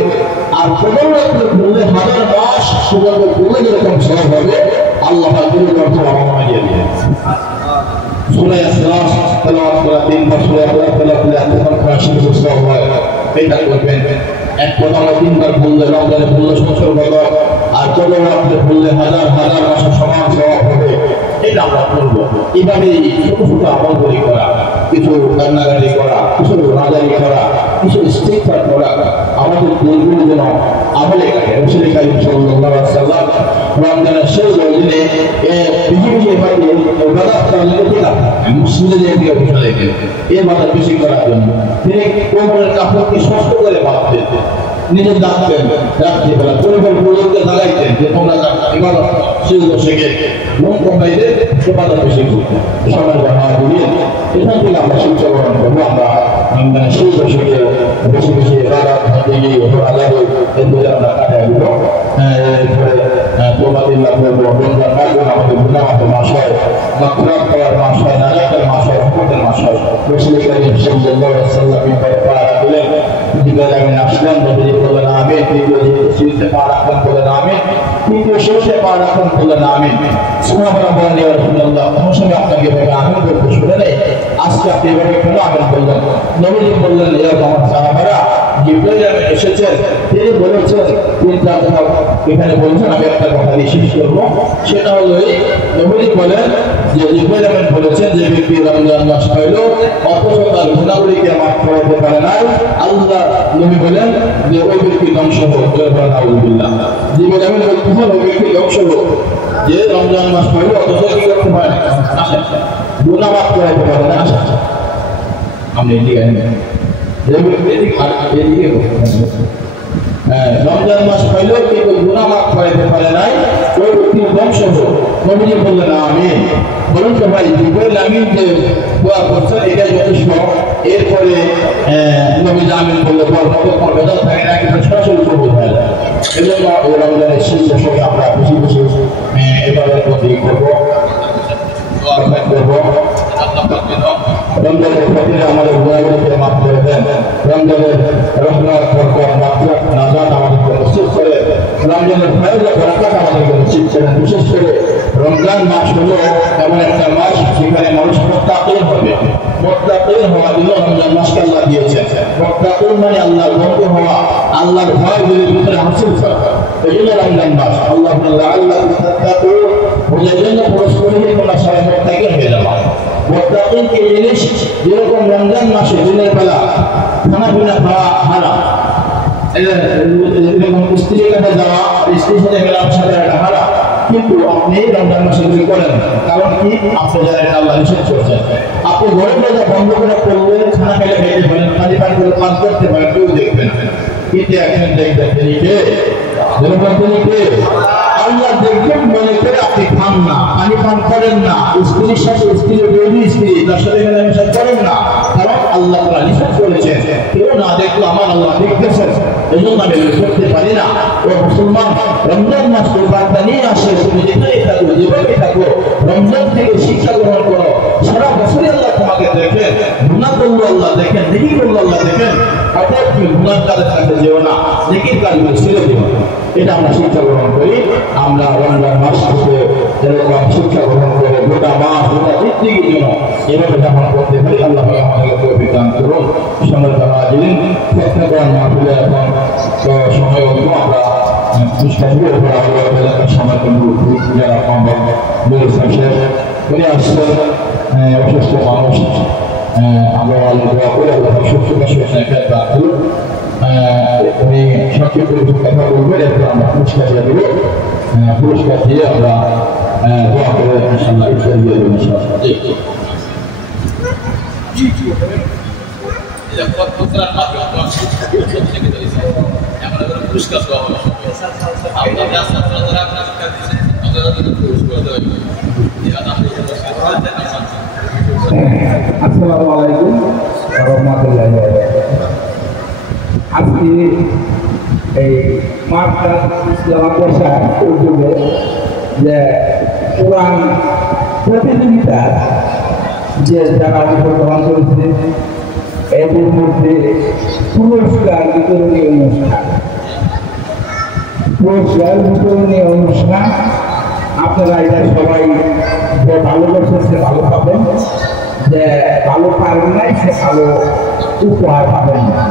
আর প্রথম রাত্রে করলে হাজার মাস সুগন্ধ করলে যেরকম সব হবে, আল্লাহ পাকের অর্থ আমার দিয়ে দিয়েছে। সূরা ইখলাস তেলাওয়াত করা 3 বার সূরা তেলাওয়াত সব হয়, এটা করবেন। এক কথা 3 বার বললে রমজানে বললে সংসার হবে, আর কদর রাত্রে বললে হাজার হাজার মাসের সমান সওয়াব হবে। এটা আমরা করবো। এভাবে ছোট ছোট আমলগুলি করা, কিছু কান্নাকাটি করা, কিছু রাজারি করা, কিছু ইস্তিগফার করা, আমাদের দিলগুলো যেন আমলে কাটে। রাসূল কারীম সাল্লাল্লাহু আলাইহি ওয়াসাল্লাম রমজানের শেষ দিনে পৃথিবীকে এভাবে ইবাদত করার জন্য মুসলিমদের দিকে উঠে গেলেন। এই ইবাদত বেশি করার জন্য তিনি কোমরের কাপড়কে শক্ত করে বাঁধতেন, নিজে ডাকতেন, রাত্রি বেলা পরিবার পরিবারকে দাঁড়াইতেন যে তোমরা ইবাদত শেষ দশকে মন কমাইলে ইবাদত বেশি করতেন। সবার ভাড়া দিয়ে এখান থেকে আমরা শিক্ষা গ্রহণ করবো। আমরা রমজানের শেষ দশকে বেশি বেশি ইবাদত হতে গিয়ে আল্লাহকে এগুলো আমরা কাটাই দিব। তোবাদিল্লাহ করবো। রমজান মাস আমাদের গুনাহ মাফের মাস হয়, মাগফিরাত পাওয়ার মাস হয়, নাজাতের মাস হয়, রহমতের মাস হয়। রাসূল কারীম সাল্লাল্লাহু আলাইহি ওয়াসাল্লাম পা দিলেন, জিবরাইল আমিন আসলেন, নবী বললেন আমিন, তৃতীয় শীর্ষে পা রাখলেন বললেন আমিন, তৃতীয় শীর্ষে পা রাখলেন বললেন আমিন। সুবহানাল্লাহ বলেন ইয়া রাসূলুল্লাহ, আমার সঙ্গে আপনাকে এভাবে আমিন বলতে শুনে নেই, আজকে আপনি এভাবে কেন আমিন বললেন? নবী বললেন ইয়া আমার সাহাবারা, জিবরাইল আমিন এসেছেন, তিনি বলেছেন 3টা কথা এখানে বলেছেন, আমি একটা কথা দিয়ে শেষ করবো। সেটা হলো নবী বলেন যে জিবরাইল আমিন বলেছেন যে ব্যক্তি রমজান মাস পাইল অথচ তার গুনাহগুলিকে মাফ করাতে পারে না, আল্লাহ নবী বলেন যে ওই ব্যক্তি ধ্বংস হোক। আলহামদুলিল্লাহ, জিবরাইল আমিন বলতেছেন ওই ব্যক্তি ধ্বংস হোক যে রমজান মাস পাইল অথচ কি করতে পারে না, গুনাহ মাফ করাতে পারে না। আমি এদিকে রমজান মাস পাইল কিন্তু গুনাহ মাফ করাতে পারে নাই, ওই ব্যক্তি ধ্বংস হোক। নবীজি বললেন আমিন। বলুন তো ভাই, জিবরাইল আমিন যে দোয়া করছেন এটা যথেষ্ট? এরপরে নবী আমিন বললে কোনো বেদাত থাকে না, কিন্তু সরাসরি কবুল হয়ে যায়। এজন্য এই রমজানের শেষ দশকে আমরা বেশি বেশি ইবাদত করবো, রমজানের প্রতিদিন আমাদের গুনাহগুলোকে মাফ করে দেন। রমজানের রহমত, বরকত, মাগফিরাত, নাজাত আমাদেরকে নসিব করে। রমজানের ফয়জ ও বরকত আমাদেরকে নসিব করেন। বিশেষ করে রমজান মাস হলো এমন একটা মাস যেখানে মানুষ মুত্তাকিন হবে। মুত্তাকিন হওয়ার জন্য রমজান মাসকে আল্লাহ দিয়েছেন। মুত্তাকিন মানে আল্লাহর বন্ধু হওয়া, আল্লাহর ভয় দিলের ভিতরে হাসিল করা। এই জন্য রমজান মাস আল্লাহ আল্লাহ তাত্তাকুন ওদের জন্য পরস্পরের তোমরা সবাই মুত্তাকিন হয়ে যাবে। মুত্তাকিন কি জিনিস? যেরকম রমজান মাসে দিনের বেলা খানা পিনা খাওয়া হারাম, এরকম স্ত্রীর কাছে যাওয়া, স্ত্রীর সাথে মেলামেশা করা হারাম, কিন্তু আপনি রমজান মাসে এগুলি করেন না। কারণ কি? আপনি জানেন আল্লাহ নিষেধ করছেন। আপনি ঘরে দরজা বন্ধ করে পড়বেন, খানা খেলে খেতে পারেন, পানি পান করে পান করতে পারেন, কেউ দেখবেন। কিন্তু একজন দেখবেন তিনি কে? যেরকম তিনি কে? আল্লাহ দেখবেন মনে করে আপনি খান না, পানি পান করেন না, স্ত্রীর সাথে স্ত্রীর বিরোধী স্ত্রী তার সাথে মেলামেশা করেন না, কারণ আল্লাহ তাআলা নিষেধ করেছেন। কেউ না দেখলো আমার আল্লাহ দেখতেছেন, এই জন্য আমি করতে পারি না। ও মুসলমান, রমজান মাস বার্তা নিয়ে আসে, তুমি যেখানে থাকো যেভাবে থাকো রমজান থেকে শিক্ষা গ্রহণ করো। সারা বছরে আল্লাহ তোমাকে দেখেন, গুনাহ করলো আল্লাহ দেখেন, নেকি করলো আল্লাহ দেখেন। অর্থাৎ তুমি গুনাহ কাজের কাছে যেও না, নেকির কাজগুলো ছেড়ে দিও। এটা আমরা শিক্ষা গ্রহণ করি। আমরা রমজান মাস থেকে যেরকম শিক্ষা গ্রহণ করে গোটা মাস গোটা জিন্দেগির জন্য এভাবে যখন করতে পারি, আল্লাহ আমাদেরকে তৌফিক দান করুন। সম্মানিত হাজিরিন, প্রত্যেকবার মাহফিলে এখন তো সময় হতো আমরা মুস্তাফিজের উপর আলোচনা সময় কিন্তু যারা মোহাম্মদ নুরুল ইসলাম সাহেব উনি আসছেন, অসুস্থ মানুষ, আমরা আল্লাহ দোয়া করে আল্লাহ সবসময় একটা দাঁড় উনি সংক্ষিপ্ত কিছু কথা বলবেন, এরপর আমরা পুরস্কার দিয়ে দেবো। পুরস্কার দিয়ে আমরা দোয়া করে ইনশাআল্লাহ ইফতার দিয়ে দেবো ইনশাআল্লাহ। পুরস্কার দেওয়া হবে আসসালামু আলাইকুম ওয়া রাহমাতুল্লাহি ওয়া বারাকাতুহু। আজকে এই মার্কাজ ইসলাম মাদ্রাসার উদ্যোগে যে কোরআন প্রতিযোগিতা যে যারা অংশগ্রহণ করেছে এদের মধ্যে পুরস্কার বিতরণী অনুষ্ঠান আপনারা এটা সবাই যে ভালো করছে সে ভালো পাবেন, যে ভালো পারেন নাই সে ভালো উপহার পাবেন না,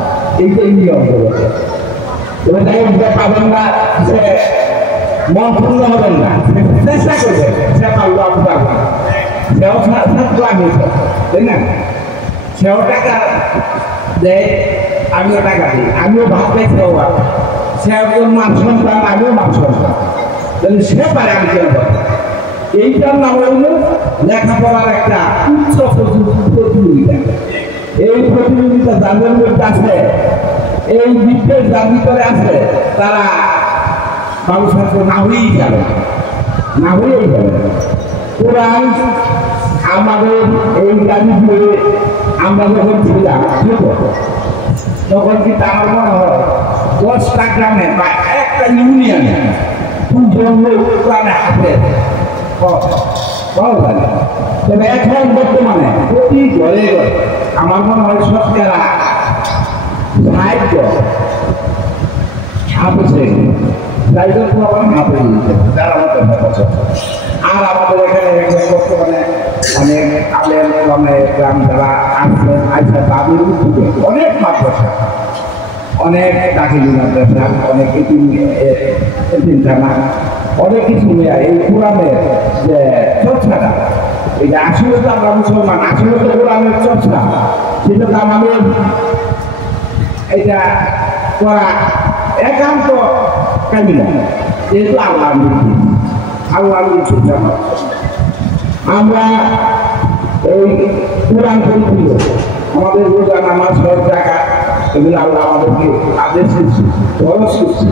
এইটাই নিয়ম করে পাবেন না, সে মন পূর্ণ হবেন না, চেষ্টা করবেন সে পারলো আপনি পারবেন, সেও ছাত্র আমিও তাই না, সেও টাকা দেয় আমিও টাকা দিই, আমিও ভাত পাই সেও ভাত, সে একজন মান সন্তান আমিও মান সন্তান, তাহলে সে পারে আমি কেন পারি। এইটার নাম হইল লেখাপড়ার একটা উচ্চ প্রতিযোগিতা। এই প্রতিযোগিতা যাদের মধ্যে আছে, এই বিদ্যের যার ভিতরে আছে, তারা বাবু ছাত্র না হয়েই যাবে, না হয়েই যাবে। কোরআন আমাদের এই গাড়ি ধরে আমরা যখন ছিলাম তখন কিন্তু আমার মনে হয় 10টা গ্রামে বা একটা ইউনিয়নে কোরআনে হাতে তবে এখন বর্তমানে প্রতি ঘরে ঘরে আমার মনে হয় সরকারা সাহায্য হাফেছে আর আমাদের এখানে বর্তমানে অনেক আলেম গ্রাম যারা আসছেন আইসা তাদের উদ্যোগে অনেক মাদ্রাসা, অনেক দাখিলি মাদ্রাসা, অনেক এতিমখানা, অনেক কিছু নিয়ে এই কোরআনের যে চর্চাটা, এটা আসলে তো আমরা মুসলমান, আসলে তো কোরআনের চর্চা, সেটা তো আমাদের এটা করা একান্ত কাজ না, যেহেতু আল্লাহ আমরা এই কোরআন পড়ছিল, আমাদের রোজা নামাজ সব টাকা এগুলো আল্লাহ আমাদেরকে আদেশ দিচ্ছে, খরচ করছে।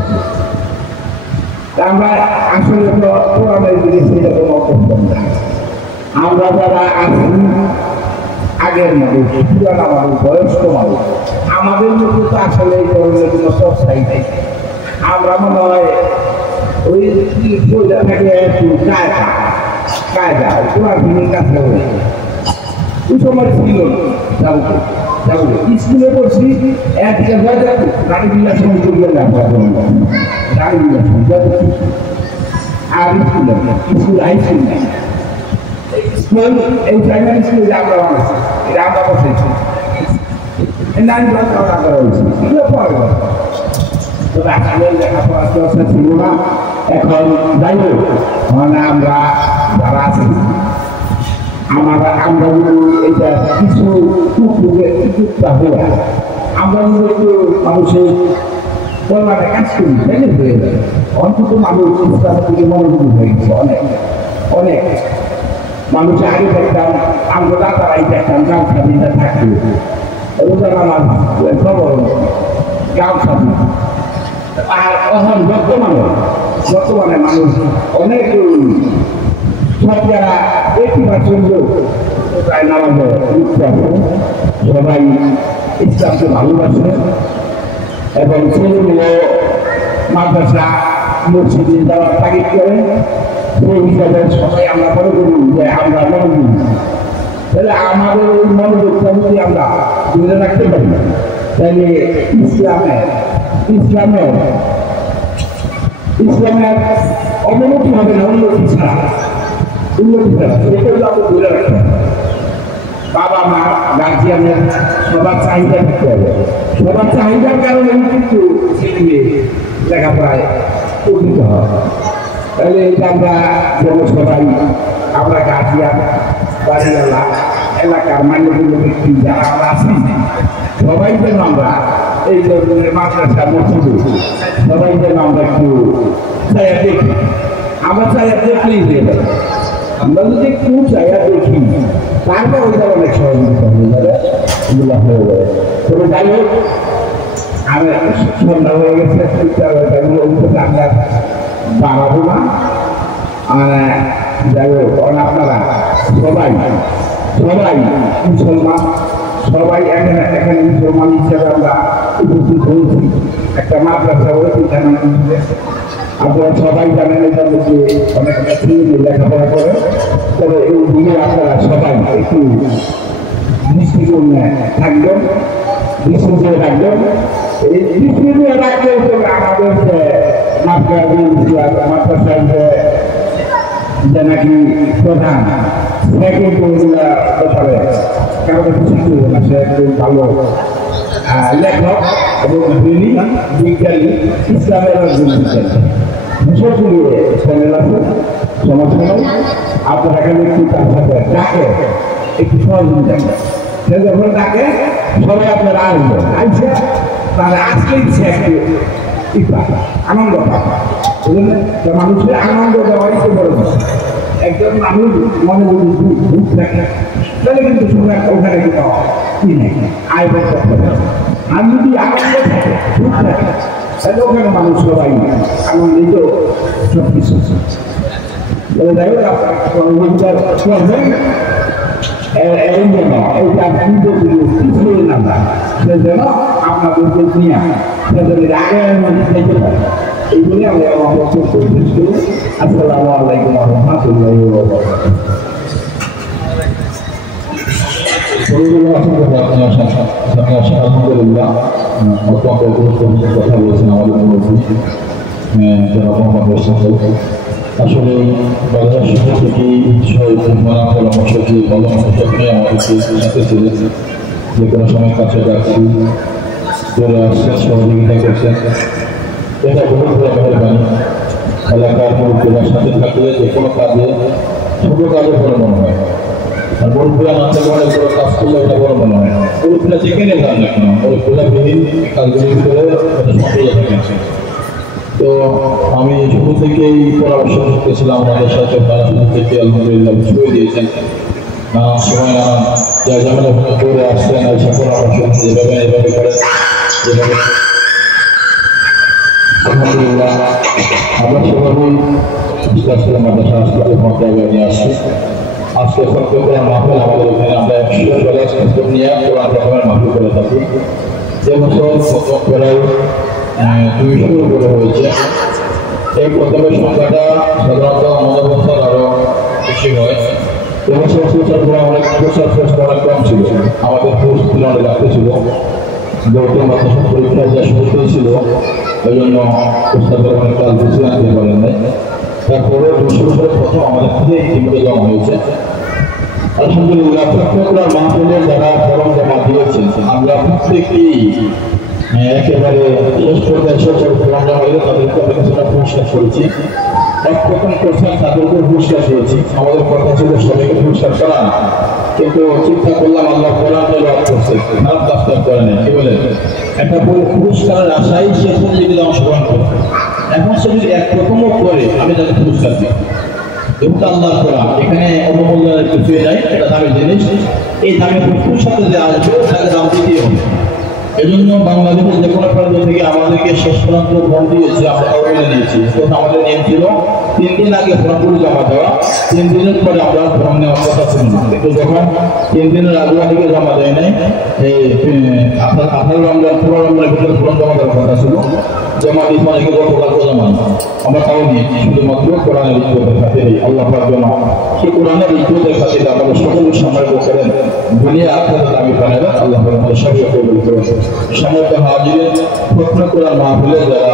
আমরা আসলে তো কোরআনের দিকে সেরকম অবস্থান না। আমরা যারা আছি আগের মানুষ, পুরানা মানুষ, বয়স্ক মানুষ, আমাদের মধ্যে তো আসলে এই ধরনের কোনো চর্চাই নেই। আমরা মনে হয় ওই বইটা থেকে একটু কায়দা কোরআনের কাছে ওই সময় ছিল স্কুলে পড়ছি এক জায়গায় গাড়ি বিলাস গাড়ি বিলাস আর স্কুল হাই স্কুল স্কুল এই প্রাইমারি স্কুলে আমরা এটা আমরা বসেছি লেখাপড়া চর্চা ছিল না। এখন যাই হোক মানে আমরা যারা আছি আমরা যদি এটা কিছু আমরা যদি একটু মানুষের কল্যাণে কাজ করি তাইলে হয়ে যাবে। অন্তত মানুষ ইসলামের দিকে মনোযোগী হয়ে গেছে অনেক অনেক মানুষ আগে দেখতাম আমরা তারাই দেখতাম গামছা দিতে থাকতো রোজা নামাজ খবর গামছা আর এখন বর্তমানে মানুষ অনেক সব যারা 80% লোক প্রায় নামাজে সবাই ইসলামকে ভালোবাসে এবং ছেলেমেয়ে মাদ্রাসা মসজিদে যাওয়ার তাগিদ করে। সেই হিসাবে সবাই আমরা মনে করি যে আমরা মনোযোগ, তাহলে আমাদের এই মনোযোগটা যদি আমরা ধরে রাখতে পারি তাহলে ইসলামের অবনতি হবে না, উন্নতি ছাড়া সেটা আমরা ধরে রাখতে হবে। বাবা মা গার্জিয়ানের সবার চাহিদা থাকতে হবে, সবার চাহিদার কারণে কিন্তু ছেলে লেখাপড়ায় উপকৃত হয়। তাহলে এটা আমরা যেন সবাই আমরা গার্জিয়ান বাড়িওয়ালা এলাকার মান্যগুলো ব্যক্তি যারা আমরা আছি সবাই যেন আমরা এই ধরনের মাদ্রাসা মসজিদ সবাই যেন আমরা একটু ছায়া দেখি। আমরা ছায়া দেখলেই দেব, আমরা যদি একটু ছায়া দেখি তারপর ওইটা অনেক সহযোগিতা হয়ে যাবে, এগুলো হয়ে যাবে। তবে যাই হোক, আমি সন্ধ্যা হয়ে গেছে, আমরা বাড়াবো না। যাই হোক, কারণ আপনারা সবাই সবাই মুসলমান, সবাই এখানে মুসলমান হিসেবে আমরা উপস্থিত হয়েছি। একটা মাদ্রাসা হয়েছে আপনারা সবাই জানেন এটার মধ্যে অনেক ছেলে লেখাপড়া করে। তবে এই দিকে আপনারা সবাই একটু দৃষ্টিকোণ থাকবেন, দৃষ্টি রাখবেন। এই দৃষ্টি রাখলেও তবে আমাদের মাদ্রাসার যে নাকি প্রধান সে কিন্তু ব্যাপারে কারো কাছে শিখতে হবে না। সে একটু ভালো লেখক এবং বিজ্ঞানী, ইসলামের একজন বিজ্ঞানী, বিষয়গুলি চ্যানেল আছে, সমস্যা নেই। আপনারা এখানে একটু তার সাথে ডাকে, একটু সহযোগিতা সে যখন ডাকে সবাই আপনারা আসবেন, আইসে তাহলে আসলে ইচ্ছে একটু আনন্দ পাবে। বুঝলেন, মানুষের আনন্দ দেওয়াই তো বড় কথা। একজন মানুষ মনে যদি দুঃখ থাকে তাহলে কিন্তু শুনে ওখানে কিন্তু কি নেই আয় করতে হবে। আর যদি আনন্দ থাকে দুঃখ থাকে তাহলে ওখানে মানুষ সবাই আনন্দিত সব কিছু। যাই হোক, করবেন এই জন্য এইটা কিন্তু পিছিয়ে না যায়, সে যেন আপনাদেরকে নিয়ে সেজন্য আগে যেতে পারে। এইগুলি আমরা বক্তব্য শেষ করি। আসসালামু আলাইকুম ওয়া রাহমাতুল্লাহি ওয়া বারাকাতুহু। আলহামদুলিল্লাহ, অত্যন্ত গুরুত্বপূর্ণ কথা বলেছেন আমাদের মুরব্বী জনাব মোহাম্মদ হোসেন। আসলে বাজার শুরু থেকেই পরামর্শ দিয়ে আমাদেরকে সাথে ছিলেন, যে কোনো সময় কাছে রাখছি, চলে আসছেন, সহযোগিতা করছেন। এটা বহুত বড় মেহরবানি। এলাকার মুরব্বীরা সাথে থাকলে যে কোনো কাজে ছোট কাজে বড় মনে হয়, আর মুরব্বীরা না থাকলে অনেক বড় কাজ করলে এটা বড় মনে হয়। মুরব্বীরা যেখানে যান না কেন মুরব্বীরা বিহীন কাজগুলির ভিতরে সফল থাকেন। তো আমি শুরু থেকেই পরামর্শ করতেছিলাম আমাদের সাথে, তারা শুরু থেকে আলহামদুলিল্লাহ ছুঁয়ে দিয়েছেন। নানান সময় নানান যেমন করে আসছেন, এসে পরামর্শ যেভাবে এভাবে করে যেভাবে আলহামদুলিল্লাহ আমরা সেভাবেই মাদ্রাসা হাসপাতালে পৌঁছায় নিয়ে আসছি। আজকে সত্য কোরআন মাহফিল আমাদের এখানে আমরা 100 নিয়ে কোরআন রকমের মাহফিল করে থাকি। যে বছর প্রথম প্রায় 200 উপরে হয়েছে। এই প্রথমের সংখ্যাটা সাধারণত আমাদের বছর আরো বেশি হয়। এবছর অনেক অনেক কম ছিল, আমাদের প্রস্তুতি অনেক লাগতে ছিল। গৌতম মাদ্রাসা পরীক্ষা যা শুরু হয়েছিল ওই জন্য প্রস্তাবের অনেক কাজ বুঝিয়ে আনতে পারেন নাই। তারপরে 200 উপরে প্রথম আমাদের থেকে ইতিমধ্যে জমা হয়েছে। আলহামদুলিল্লাহ, প্রত্যেকটা মাহফিলে যারা ফরম জমা দিয়েছেন আমরা প্রত্যেকেই একেবারে শেষ পর্যায়ে ফরম জমা হলে তাদেরকে আমরা কিছুটা পুরস্কার করেছি। প্রথম করছেন তাদেরকে পুরস্কার দিয়েছি। আমাদের কথা ছিল সবাইকে পুরস্কার করা না, কিন্তু চিন্তা করলাম আল্লাহ কোরআনটা লাভ করছে, খারাপ কাজটা করে নেই। কি বলেন, একটা পুরস্কারের আশাই সে প্রতিযোগিতা অংশগ্রহণ করছে। এখন সে যদি এক প্রথমও করে আমি তাকে পুরস্কার দিই। যেহেতু আল্লাহ কোরআন এখানে অবমূল্যায়নের কিছুই নাই, এটা দামি জিনিস। এই দামি বস্তুর সাথে যে আসবে তাকে দাম দিতেই হবে। এজন্য বাংলাদেশের যে কোনো প্রান্ত থেকে আমাদেরকে শেষ পর্যন্ত ফর্ম দিয়েছে, আমরা তাও মেনে নিয়েছি। আমাদের নিয়ম ছিল 3 দিন আগে ফর্মগুলো জমা দেওয়া, 3 দিনের পরে আমরা ফর্ম নেওয়ার কথা ছিল। কিন্তু যখন 3 দিনের আগে থেকে জমা দেয় নাই, এই 18 রমজান 16 রমজানের ভিতরে ফর্ম জমা দেওয়ার কথা ছিল। জমা দিয়েছে অনেকে গতকালকে জমা, আমরা তাও নিয়েছি শুধুমাত্র কোরআনের ইজ্জতের খাতিরে। আল্লাহ পাক যেন সেই কোরআনের ইজ্জতের খাতিরে আমাদের সকলের সম্মানিত করেন, দুনিয়া আখিরাতে দামি বানাবেন। আল্লাহ আমাদের সবাইকে কবুল করুন। সম্মানিত হাজিরিন, প্রথম কোরআন মাহফিলে যারা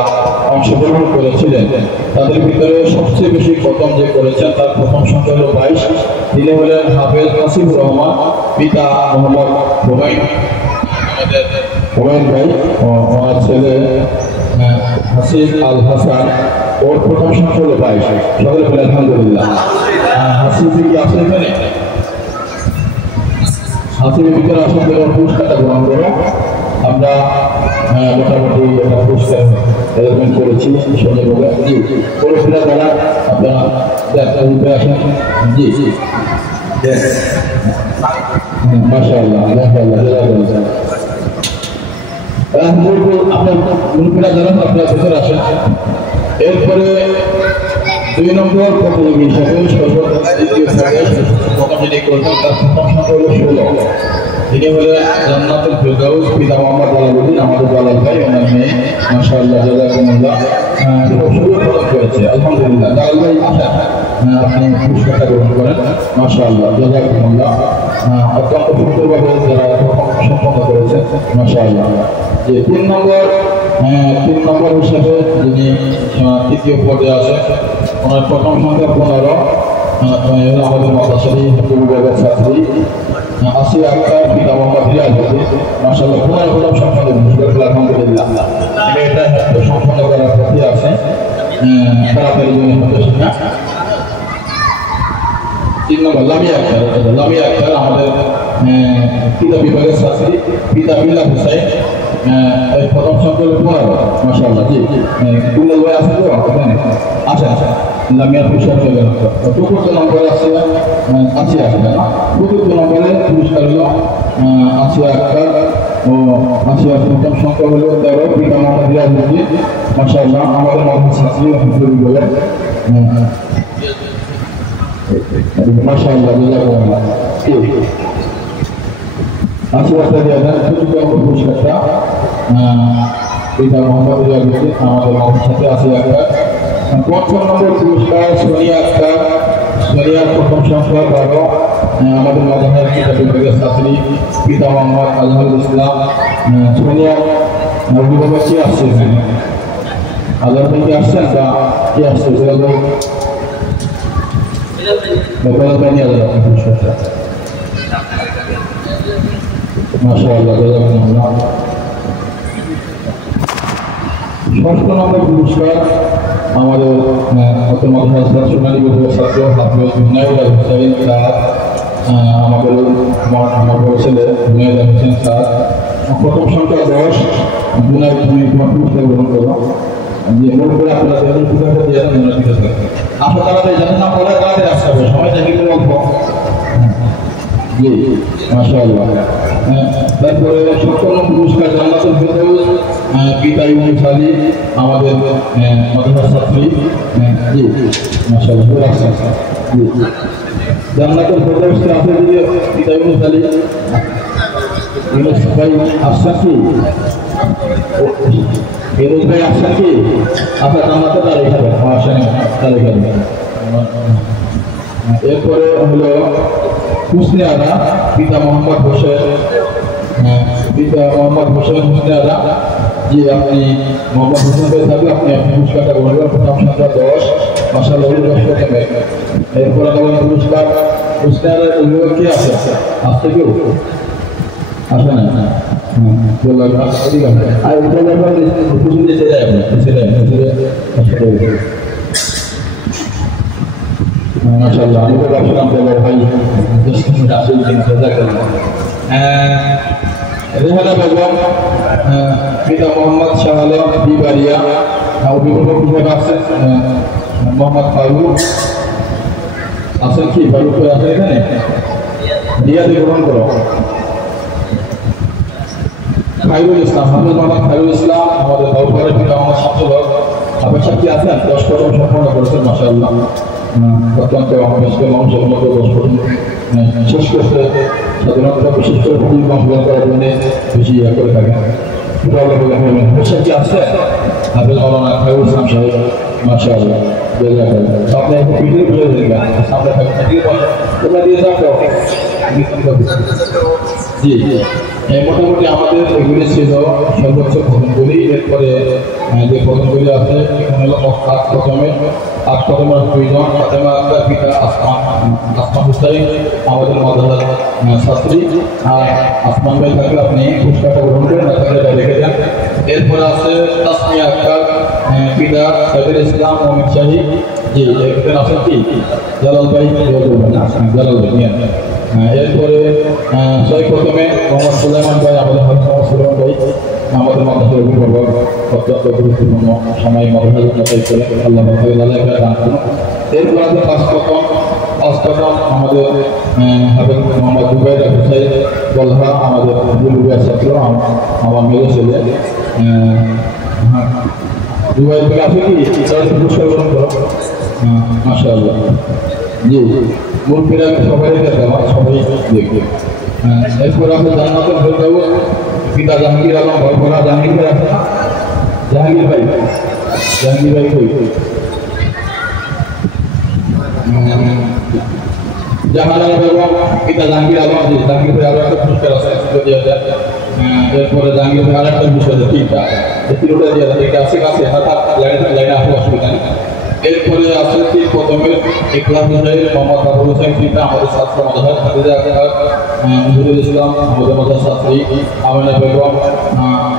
অংশগ্রহণ করেছিলেন তাদের ভিতরে সবচেয়ে বেশি প্রথম যে করেছেন তার প্রথম সংখ্যা হল 22। তিনি হলেন হাফেজ নাসিবুর রহমান, পিতা মোহাম্মদ হুমায়ুন ভাই, ওনার ছেলে হাসিব আল হাসান, ওর প্রথম সংখ্যা হল 22। সকলে বলে আলহামদুলিল্লাহ। হাসিব কি আছে এখানে? হাসিমের ভিতরে আসন দেওয়ার পুরস্কারটা গ্রহণ করো। আমরা মোটামুটি একটা পুরস্কার অ্যারেঞ্জমেন্ট করেছি সুন্দরভাবে। জি পুরস্কার দ্বারা আপনারা উপরে আসেন। জি মাশাআল্লাহ আপনার মুরব্বীরা জানান, আপনার ভিতরে আসেন। এরপরে 2 নম্বর প্রতিযোগী হিসাবে তিনি হলেন জান্নাতুল ফেরদাউস পিতা মোহাম্মদ জালালউদ্দিন, আমাদের জালাল ভাই, ওনার মেয়ে। মাশাআল্লাহ জাযাকুমুল্লাহ খুব প্রদান করেছে। আলহামদুলিল্লাহ জালাল ভাই আসেন, আপনি পুরস্কারটা গ্রহণ করেন। মাশাআল্লাহ জাযাকুমুল্লাহ অত্যন্ত সুন্দরভাবে যারা সম্পন্ন করেছে। মাশাআল্লাহ। যে 3 নম্বর হিসাবে যিনি তৃতীয় পদে আছে, ওনার প্রথম সংখ্যা 15, আমাদের মাদ্রাসারই বিভাগের ছাত্রী আসিয়া আক্তার পিতা মোহাম্মদ রিয়াজউদ্দিন। মাশাআল্লাহ 15 সম্পন্ন করেছে। আলহামদুলিল্লাহ এটা সম্পন্ন করার প্রতি আছে তাড়াতাড়ি জন্য হচ্ছে না। 3 নম্বর লামিয়া আক্তার আমাদের পিতা বিভাগের ছাত্রী, পিতা বিল্লাহ হুসাইন, প্রথম সংখ্যা 15। মাশাআল্লাহ। জি কুল্লাল ভাই আছে তো এখানে? আচ্ছা লামিয়া পুরস্কার হয়ে গেল। 4 নম্বরে আছে আসিয়া আক্তার। 4 নম্বরে পুরস্কার হলো আসিয়া আক্তার ও আসিয়া প্রথম সংখ্যা হলো 13, পিতা মোহাম্মদ রিয়াজউদ্দিন। মাশাআল্লাহ আমাদের মাদ্রাসার ছাত্রী বিভাগের। মাশাআল্লাহ জাযাকুমুল্লাহ। আসিয়া আক্তার পুরস্কারটা পিতা মোহাম্মদ রিয়াজউদ্দিন, আমাদের মাদ্রাসার সাথে আসিয়া আক্তার। 5 নম্বর পুরস্কার সোনিয়া আক্তার, সোনিয়ার প্রথম সংখ্যা 12, আমাদের মাদ্রাসার পিতা বিভাগের ছাত্রী, পিতা মোহাম্মদ আজহারুল ইসলাম। সোনিয়া অভিভাবক কি আসছে এখানে? আজহার ভাই কি আসছেন বা কি আসছে? মাশাআল্লাহ জাযাকুমুল্লাহ। 6 নম্বর পুরস্কার আমাদের মাদ্রাসার সোনালী বিভাগের ছাত্র হাফেজ জুনায়েদ আল হুসাইন স্যার, আমাদের বড় ছেলে জুনায়েদ আল হুসাইন স্যার। প্রথম সংখ্যা 10। জুনায়েদ তুমি তোমার পুরস্কার গ্রহণ করো। যে মনে করে আপনারা পুরস্কারটা দিয়ে দেন। আপনার তাড়াতাড়ি জানেন না পরে তাড়াতাড়ি আসতে হবে, সময়টা কিন্তু অল্প। জি মাশাআল্লাহ। তারপরে 17 পুরস্কার জান্নাতুল ফেরদাউস, পিতা ইউনুস আলী, আমাদের মাদ্রাসার ছাত্রী। জি মাশাআল্লাহ। জি জান্নাতুল ফেরদাউস আছে যদি পিতা ইউনুস আলী, ইউনুস ভাই আসছেন কি? ইউনুস ভাই আসছেন কি? আপনার জান্নাতে তার এখানে আসেন, তার এখানে। এরপরে হলো হুসনে আরা, পিতা মোহাম্মদ হোসেন, হুসনে আরা। জি আপনি মোহাম্মদ হোসেন হয়ে থাকলে আপনি পুরস্কারটা গ্রহণ করেন। প্রথম সংখ্যা 10। মাশাআল্লাহ 10 প্রথমে। এরপরে হলো পুরস্কার হুসনে আরার অভিভাবক কি আছে? আসছে কেউ? আসে না? আর মাশাআল্লাহ আমি তো ভাবছিলাম ভাই রেহানা বেগম, পিতা মোহাম্মদ শাহ আলম বিবারিয়া, অভিভাবক হিসেবে আছেন মোহাম্মদ ফারুক। আছেন কি ফারুক আছে এখানে? রিয়াদি গ্রহণ করো। খায়রুল ইসলাম, হাফেজ মোহাম্মদ খায়রুল ইসলাম, আমাদের বাবুঘরের পিতা মোহাম্মদ শামসুল হক। আপনার সাথে আছেন 10 প্রথম সম্পন্ন করেছেন। মাশাআল্লাহ অত্যন্ত মানুষের মতো 10 প্রথম শেষ করতে সাধারণত বিশেষ করে খুবই অংশগ্রহণ করার জন্য বেশি করে থাকেন। হোসেন কি আছে? হাফেজ মাওলানা খায়রুল ইসলাম সাহেব। মাশাআল্লাহ আপনি এখন ভিডিও বুঝে দেবেন সামনে থাকবেন, তোমরা দিয়ে যাও। জি মোটামুটি আমাদের এগুলি ছিল সর্বোচ্চ প্রথমগুলি। এরপরে যে প্রথমগুলি আছে এখানে হলো 8 প্রথমের 2জন, ফাতেমা আক্তার, পিতা আসমান হুসাইন, আমাদের মাদ্রাসার ছাত্রী। আর আসমান ভাই থাকলে আপনি পুরস্কারটা গ্রহণ করেন, না থাকলে এটা রেখে দেন। এরপরে আছে তাসমিয়া আক্তার, পিতা সাইদুল ইসলাম মোহাম্মদ শাহী। জি এখানে আছেন কি? জালাল ভাই, জালাল ভাই এরপরে প্রথমে মোহাম্মদ সুলাইমান ভাই, আমাদের মোহাম্মদ সুলাইমান ভাই আমাদের মাদ্রাসার অভিভাবক, অত্যন্ত গুরুত্বপূর্ণ সময় মাদ্রাসার জন্য তাই করে আল্লাহ দান করুন। এরপর আছে পাঁচ প্রথম আমাদের হাফেজ মোহাম্মদ জুবাইর হুসাইন বলহা, আমাদের বুলবুয়ার ছাত্র, আমার মেয়ে ছেলে জুবাইর থেকে আছে কি পুরস্কার গ্রহণ করো। মাশাআল্লাহ, জি মূল ফিরাক সবাই দেওয়া, সবাই দেখবে। এরপরে আছে জান্নাতুল ফেরদাউস, পিতা জাহাঙ্গীর আলম ভরভরা। জাহাঙ্গীর ভাই আছে না? জাহাঙ্গীর ভাই কই? জাহানারা বেগম, পিতা জাহাঙ্গীর আলম। জাহাঙ্গীর ভাই আরো একটা পুরস্কার আছে, এরপরে জাহাঙ্গীর ভাই আরেকটা বিষয় আছে, তিনটা দিয়ে এটা আছে কাছে লাইনে আসলে অসুবিধা নেই। এরপরে আছে প্রথমে ইখলাস হুসাইন, মোহাম্মদ আবুল হোসেন পিতা, আমাদের ছাত্র মাদ্রাসা খাদিজা আক্তার, নজরুল ইসলাম, আমাদের মাদ্রাসার ছাত্রী আমিনা বেগম,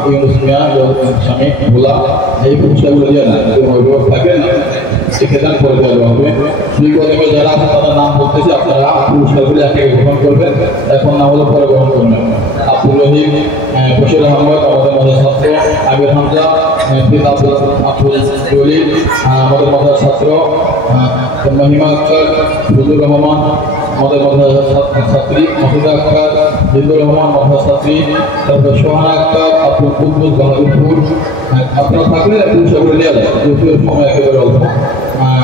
ইউনুস মিয়া, স্বামী ভোলা। এই পুরস্কারগুলো দিয়ে না, অভিভাবক থাকেন সেক্ষেত্রে করে দেওয়া হবে। দুই প্রথমে যারা আছে তাদের নাম বলতেছি, আপনারা পুরস্কারগুলি একে গ্রহণ করবেন, এখন নাম হলে পরে গ্রহণ করবেন। আব্দুল রহিম, বশির আহমদ, আমাদের মাদ্রাসার ছাত্র আমির হামজা, আব্দুল জলিল, আমাদের মাদ্রাসার ছাত্র মহিমা আক্তার, ফজলুর রহমান, আমাদের মাদ্রাসার ছাত্রী মাসুদা আক্তার, জিন্দুর রহমান মাদ্রাসার ছাত্রী, তারপর সোহানা আক্তার, আব্দুল কুদ্দুস বাহাদুরপুর। আপনারা থাকলে পুরস্কারগুলো নিয়ে যান, যদিও সময় একেবারে অল্প।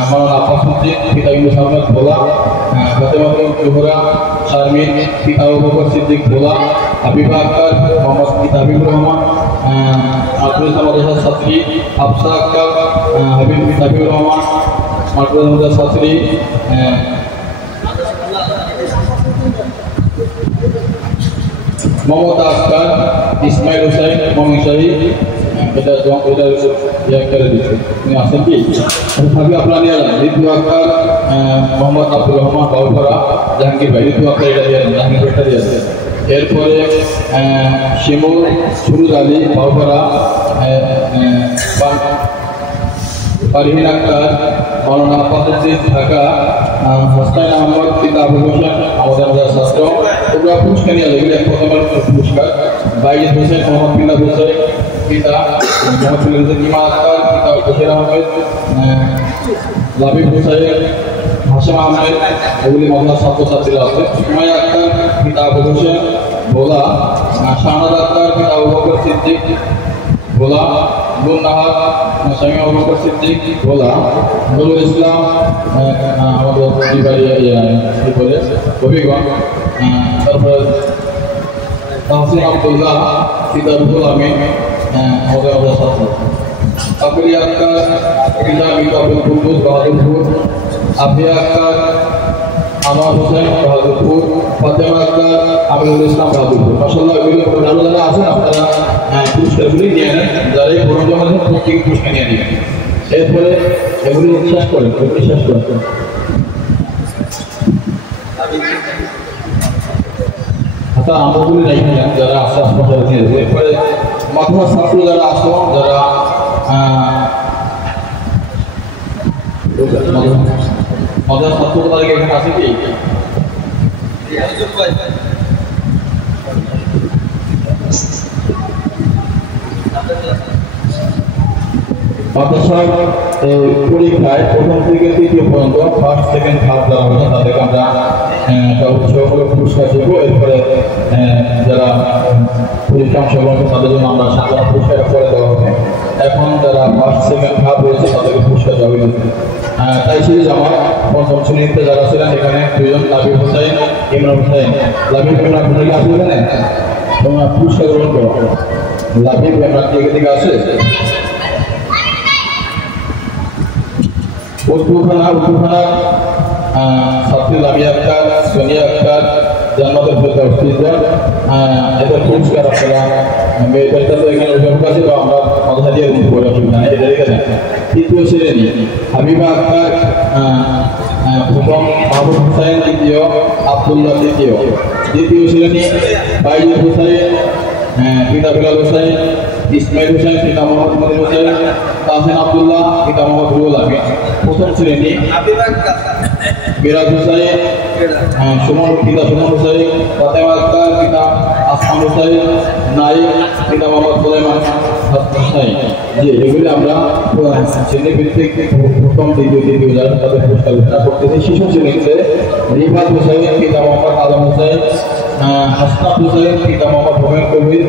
মাওলানা আব্বাস উদ্দিন, পিতা ইউনুস আহমেদ ভোলা, ফাতেমা জোহরা শারমিন, পিতা আবু বকর সিদ্দিক ভোলা, হাবিবা আক্তার, মোহাম্মদ পিতা হাবিবুর রহমান, মাদ্রাসা মাদ্রাসার ছাত্রী আফসা আক্তার, হাবিবুর রহমান, মাদ্রাসা মাদ্রাসার ছাত্রী মমতা আক্তার, ইসমাইল হুসাইন মমিনশাহী। এটা করে দিচ্ছে, আপনি আসেন কি থাকলে আপনারা নিয়ে যান। ঋতু আক্তার, মোহাম্মদ আব্দুর রহমান বাউফরা, জাহাঙ্গীর ভাই। ঋতু আক্তার এটা দিয়ে জাহাঙ্গীর ভাইটা দিয়ে আছে। এরপরে শিমুল সুরুজ আলী বাউফরা, পারহিন আক্তার, মাওলানা আব্বাসুদ্দিন ঢাকা, হাসান আহমদ, পিতা আবুল হোসেন, আমাদের ছাত্র। তোমরা পুরস্কার নিয়ে যাবে, প্রথমের পুরস্কার বাইজিদ হোসেন, মোহাম্মদ বিল্লাহ হোসেন পিতা, মোহাম্মদ বিল্লাহ হোসেন ইমা আক্তার, পিতা বশির আহমেদ, লাবিব হোসেন, হাসান আহমেদ, এগুলি মাদ্রাসার ছাত্রছাত্রীরা আছে। সুমাইয়া আক্তার, পিতা আবুল হোসেন ভোলা, শাহনাজ আক্তার, পিতা আবু বকর সিদ্দিক ভোলা, গুলনাহার, স্বামী আবু বকর সিদ্দিক ভোলা, নজরুল ইসলাম, আমাদের হবিগঞ্জ। তারপর তাহসিন আব্দুল্লাহ, পিতা রুহুল আমিন, আমাদের ছাত্র। আফরিয়া আক্তার, পিতা মিতা আব্দুল কুদ্দুস বাহাদুরপুর, আফিয়া আক্তার, আনোয়ার হোসেন বাহাদুরপুর, ফাতেমা আক্তার, আমিনুল ইসলাম বাহাদুরপুর। মাশাআল্লাহ, এগুলো আরো যারা আছেন আপনারা পুরস্কারগুলি নিয়ে নেন, যারা এই প্রথম জমা দেন প্রত্যেকে পুরস্কার নিয়ে নেবেন। এরপরে এগুলি শেষ করেন, আমলগুলি রাখেন যারা আছে আশপাশে নিয়ে দেবে। এরপরে মাদ্রাসার ছাত্র যারা আসো, যারা মাদ্রাসার ছাত্র তাদেরকে এখানে আছে কি মাদ্রাসার পরীক্ষায় প্রথম থেকে তৃতীয় পর্যন্ত ফার্স্ট সেকেন্ড থার্ড যারা হবে তাদেরকে আমরা উৎসবমূলক পুরস্কার দেবো। এরপরে যারা পরীক্ষা অংশগ্রহণ তাদের জন্য আমরা সাধারণ পুরস্কার করে দেওয়া হবে। এখন যারা ফার্স্ট সেকেন্ড থার্ড রয়েছে তাদেরকে পুরস্কার দেওয়া হয়েছে। তাই সিরিজ আমার পঞ্চম শ্রেণীতে যারা ছিলেন এখানে দুইজন লাবিব হোসেন, ইমরান হোসেন। লাবিব ইমরান হোসেন আছে এখানে, তোমরা পুরস্কার গ্রহণ করো। লাবিব ইমরান কি এদিকে আছে? উর্দুখানা ছাত্রী লামিয়া আক্তার, সোনিয়া আক্তার, জান্নাতুল ফেরদাউস তিনজন। এদের পুরস্কার আপনারা মেয়েদেরটা তো এখানে অভিভাবক আছে, তো আমরা মাথা দিয়ে দিতে পারি, অসুবিধা নেই। এদের এখানে তৃতীয় শ্রেণী হাবিবা আক্তার প্রথম, মাহবুব হোসেন দ্বিতীয়, আব্দুল্লাহ দ্বিতীয় শ্রেণী বাইজিদ হোসেন, পিতা বিলাল হোসেন, ইসমাইল হোসেন পিতা মোহাম্মদ মনির হোসেন, তাহসিন আব্দুল্লাহ পিতা মোহাম্মদ রুহুল আমিন। প্রথম শ্রেণী মিরাজ হোসেন, সুমন পিতা সুমন হোসেন, ফাতেমা আক্তার পিতা আসমান হোসেন, নাইম পিতা মোহাম্মদ সুলাইমান হোসেন। যে এগুলি আমরা শ্রেণী ভিত্তিক প্রথম দ্বিতীয় তৃতীয় যারা তাদের পুরস্কার ঘোষণা করতেছি। শিশু শ্রেণীতে রিফাত হোসেন পিতা মোহাম্মদ আলম হোসেন, হাসনাত হোসেন পিতা মোহাম্মদ হোমেন কবির,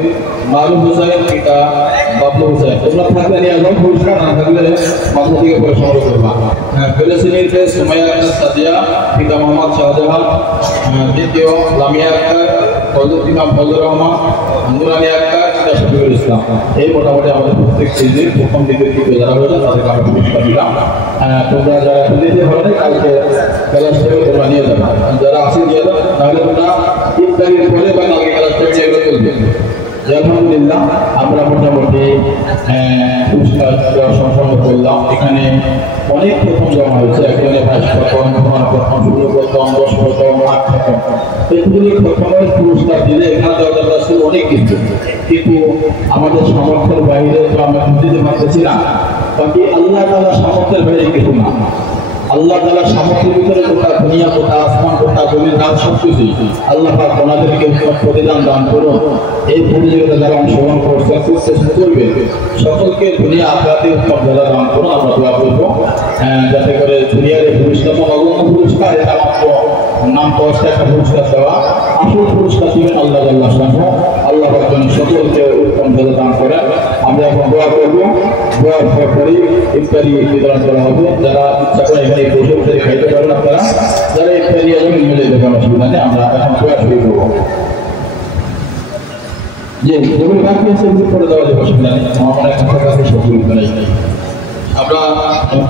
মারুফ হোসেন পিতা বাবলু হোসেন। তোমরা থাকলে নিয়ে যাও, পুরস্কার না থাকলে মাথা থেকে করে সংগ্রহ করবা। ফিলিস্তিনিতে সুমাইয়া আক্তার সাদিয়া পিতা মোহাম্মদ শাহজাহান, দ্বিতীয় লামিয়া আক্তার, ফজল ইমাম ফজলুর রহমান, নুরানি আক্তার পিতা শফিকুল ইসলাম। এই মোটামুটি আমাদের প্রত্যেক শ্রেণীর প্রথম দ্বিতীয় তৃতীয় যারা হয়েছে তাদেরকে আমরা পুরস্কার দিলাম। তোমরা যারা দিতে হবে কালকে ক্লাস থেকে তোমরা নিয়ে যাবে, যারা আসে দিয়ে যাও, তাহলে তোমরা ইফতারির পরে বা কালকে ক্লাস থেকে এগুলো চলবে। আলহামদুলিল্লাহ আমরা মোটামুটি পুরস্কার সম্পন্ন করলাম। এখানে অনেক প্রথম জমা হয়েছে, একজনের 22 প্রথম, 15 প্রথম, 16 প্রথম, 10 প্রথম, 8 প্রথম। এগুলি প্রথমের পুরস্কার দিলে এখানে দেওয়া ছিল অনেক কিছু, কিন্তু আমাদের সামর্থ্যের বাইরে তো আমরা দিতে পারতেছি না। বাকি আল্লাহ তাআলা সামর্থ্যের বাইরে কিছু না। আল্লাহ তাআলা সামর্থ্যের ভিতরে গোটা দুনিয়া, গোটা আসমান, গোটা জমির রাত সবকিছু আল্লাহ পাক ওনাদেরকে প্রতিদান দান করুন। এই প্রতিযোগিতা যারা অংশগ্রহণ করবে সকলকে দুনিয়া আখেরাতে উত্তম যারা দান করুন। আমরা দোয়া করবো যাতে করে দুনিয়ার এই পুরস্কার অগণ্য পুরস্কার, এটা মাত্র নাম দশটা একটা পুরস্কার দেওয়া, আসল পুরস্কার দিবেন আল্লাহ আল্লাহ সামনে। আল্লাহ পাক যেন সকলকে উত্তম যারা দান করেন। আমরা এখন দোয়া করবো, দোয়ার পরে ইফতারি বিতরণ করা হবে। যারা ইচ্ছা করে এখানে বসে ইফতারি খাইতে পারেন আপনারা, যারা ইফতারি আসবেন মিলে দেবেন, অসুবিধা নেই। আমরা এখন দোয়া শুরু করবো। যে যেগুলো বাকি আছে সেগুলো করে দেওয়া যাবে, অসুবিধা নেই। আমার কাছাকাছি সবগুলো করাই আমরা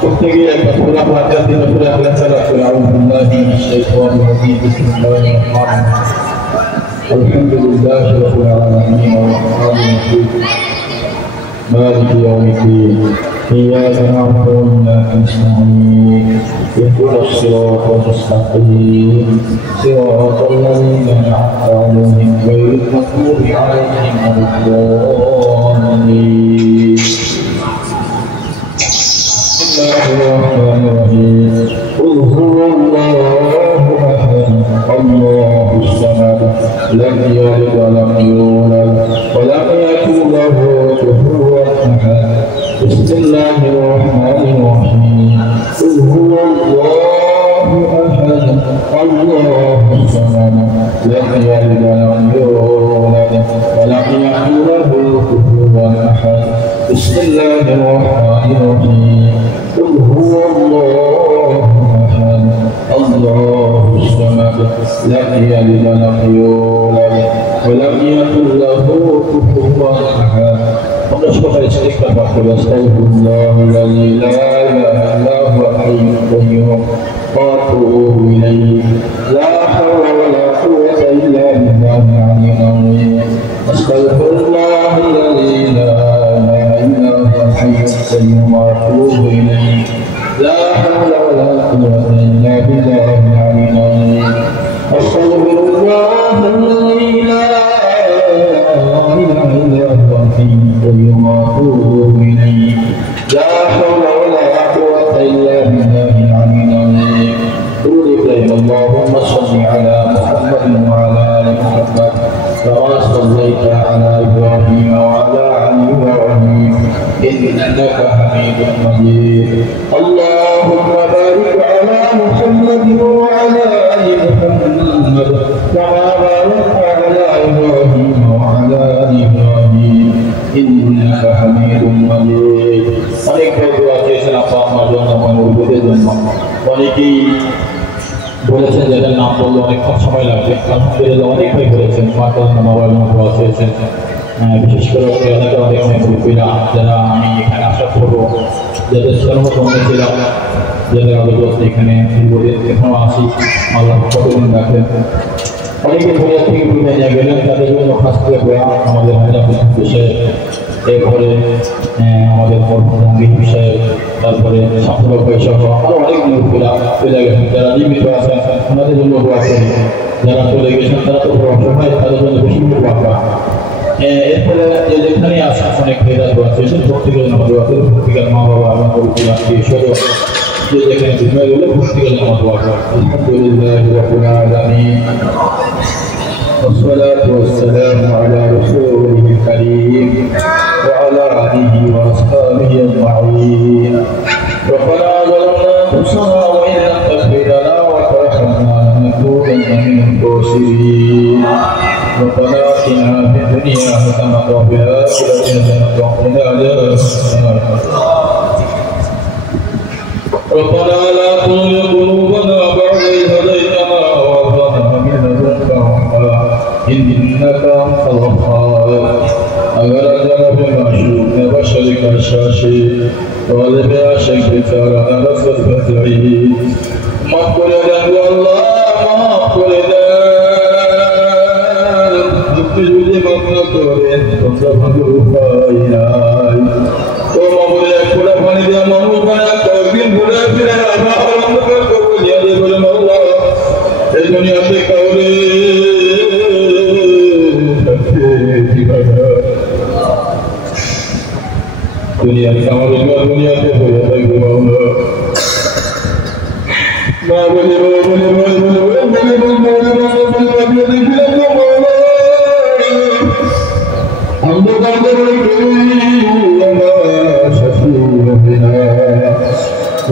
প্রত্যেকে একটা পুরা ফাতিহা দিয়ে পুরা ক্লাস করে আলহামদুলিল্লাহ শাইতানির রাজিম বিসমিল্লাহির রহমানির রহিম আলহামদুলিল্লাহি রাব্বিল আলামিন مالك يوم الدين إياك نعبد وإياك نستعين اهدنا الصراط المستقيم صراط الذين أنعمت عليهم غير المغضوب عليهم ولا الضالين. بسم الله الرحمن الرحيم قل هو الله أحد الله الصمد لم يلد ولم يولد ولم يكن له كفوا أحد. بسم الله الرحمن الرحيم قل هو الله أحد الله الصمد لم يلد ولم يولد ولم يكن له كفوا أحد. بسم الله الرحمن الرحيم قل هو الله أحد الله الصمد لم يلد ولم يولد ولم يكن له كفوا أحد. ونشكر الاستغفار وأستغفر الله الذي لا إله إلا هو الحي القيوم وأتوب إليه. لا حول ولا قوة إلا بالله العلي العظيم. أستغفر الله الذي لا إله إلا هو الحي القيوم وأتوب إليه. لا حول ولا قوة إلا بالله العلي العظيم. أستغفر الله الذي لا إله إلا هو الحي القيوم وأتوب إليه. لا حول ولا قوة إلا بالله العلي العظيم. قل إبراهيم اللهم صل على محمد وعلى آل محمد كما صليت على إبراهيم وعلى آل إبراهيم إنك حميد مجيد. اللهم بارك على محمد وعلى آل محمد كما باركت على إبراهيم وعلى آل إبراهيم إنك حميد مجيد. অনেক দোয়া চেয়েছেন আপা আমার জন্য, আমার উদ্যোগের জন্য। অনেকেই বলেছেন যে এটার নাম বললে অনেকক্ষণ সময় লাগবে। আলহামদুলিল্লাহ অনেক ভাই করেছেন, মার জন্য বাবার জন্য দোয়া চেয়েছেন। বিশেষ করে এলাকার অনেক অনেক মুরব্বীরা যারা আমি এখানে আশা করবো যাদের সর্বপ্রথমে ছিলাম, যাদের আলোচনা এখানে দীর্ঘদিন এখনও আসি, আল্লাহ কতদিন রাখেন। অনেকে দুনিয়া থেকে বিদায় নিয়ে গেলেন, তাদের জন্য খাস করে দোয়া আমাদের হাজার বিষয়ে, এরপরে আমাদের জাহাঙ্গীর বিষয়ে, তারপরে সাফল্য পয়সা আরও অনেক মুরব্বীরা চলে গেছেন, যারা জীবিত আছেন ওনাদের জন্য দোয়া করি। যারা চলে গেছেন তারা তো অসহায়, তাদের জন্য বেশি দোয়া করা। এরপরে যেখানে আসা অনেক ভেদা দোয়া আছে প্রত্যেকের নামা দোয়া করে প্রত্যেকের মা বাবা আমার পরিবার আত্মীয় স্বজন যে যেখানে বিষয় গেলে প্রত্যেকের নামা দোয়া করে আলহামদুলিল্লাহ রাব্বিল আলামিন والصلاة والسلام على رسوله الكريم وعلى آله وأصحابه أجمعين ربنا ظلمنا أنفسنا وإن لم تغفر لنا وترحمنا لنكونن من الخاسرين ربنا آتنا في الدنيا حسنة وفي الآخرة حسنة وقنا عذاب النار ربنا لا تزغ قلوبنا بعد إذ هديتنا وهب لنا من لدنك رحمة إنك أنت الوهاب अगर अजनबी माशूक ने बशरी का शाशी वालिद आशिक बेचारा न रसूल बदई माफ करे दे अल्लाह माफ करे दे अपनी जुदी माफ न करे तुम सब भगु पाई नाई तो मामूले खुला पानी दे मामूल बना कर दिन बुला फिर आना हम कर को दुनिया दे बोले मौला ये दुनिया से कौले दुनिया की हमारे दुनिया के हो जाता है गुमाना माँ बोले बोले बोले बोले बोले बोले बोले बोले बोले बोले बोले हम तो करते बड़े हमारा शशुर बिना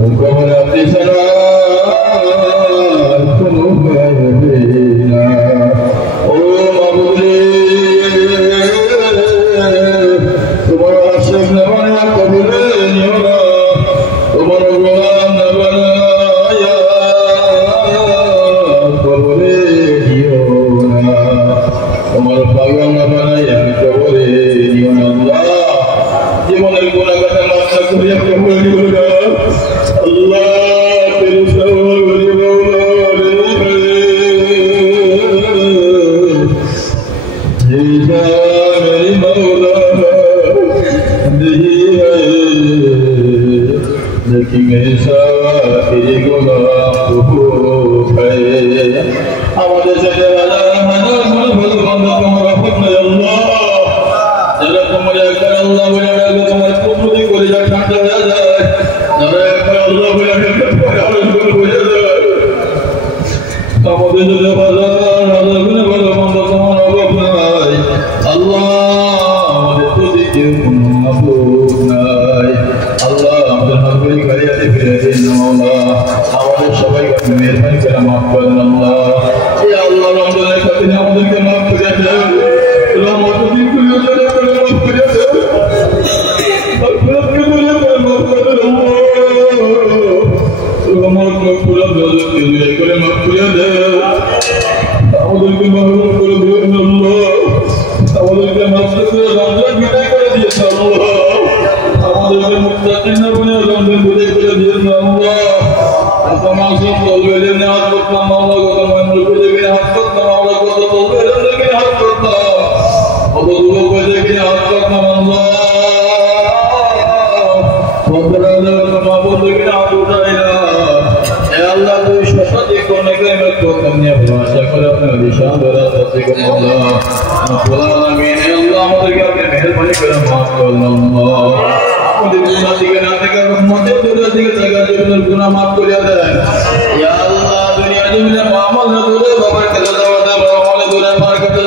उनको बनाते सना तुम बिना ओ माँ बोले तुम्हारा आश्रम न बना कबूल नहीं होगा तुम्हारा गुलाम न बनाया कबूल नहीं होगा तुम्हारा पागल न बनाया कबूल नहीं होगा जीवन एक गुना का तमाम न करिए कबूल नहीं होगा अल्लाह तेरे सवाल मेरी मौला लेकिन ऐसा तेरे गुनाह खूब है हमारे चले वाला हमारा मन बंद तुम्हारा हुक्म है अल्लाह जरा तुम्हारे कर अल्लाह बोले तुम्हारे कुफरी को ले जा ठांडा हो जाए जरा कर अल्लाह बोले हो जाए हमारे चले वाला हमारा मन बंद तुम्हारा हुक्म है अल्लाह हमारे तुझे क्यों अल्लाह আমাদের নবী কারিয়াতে ফিরে দেন আল্লাহ আমাদের সবাইকে মেহেরবানি করে maaf করেন আল্লাহ এই আল্লাহ রমজানের খাতিরে আমাদেরকে maaf করে দেন রহমতের দিন করে maaf করে দেন মাগফিরাত করে maaf করে দেন রহমত মাগফিরাত করে maaf করে দেন আমাদেরকে মাহরুম করে দেন আল্লাহ আমাদেরকে maaf করে রমজান বিদায় করে দিয়েছে আল্লাহ আমাদেরকে মুত্তাকিন বনে রমজান বিদায় করে দিয়েছে আল্লাহ আপনারা সব বলবেন না হাত করতাম আল্লাহ কত মানুষ করে হাত করতাম আল্লাহ কত বলবেন দেখে হাত করতাম কত দুঃখ করে দেখে হাত করতাম আল্লাহ বদলালে মাবুদ দেখে হাত উঠাই না এ আল্লাহ তুই শতাধিক অনেকে আমি করতাম নিয়ে আশা করে আপনার নিশান ধরা সত্যি আল্লাহ রব্বুল আলামিন এ আল্লাহ আমাদেরকে আপনি মেহেরবানি করে maaf করুন আল্লাহ আমাদের গুনাহ থেকে না থেকে রহমতের দরজা থেকে জায়গা জীবনের গুনাহ maaf করে দেন ইয়া আল্লাহ দুনিয়া জমিনে আমল না করে বাবার কাছে দাও আমল করে বাবার কাছে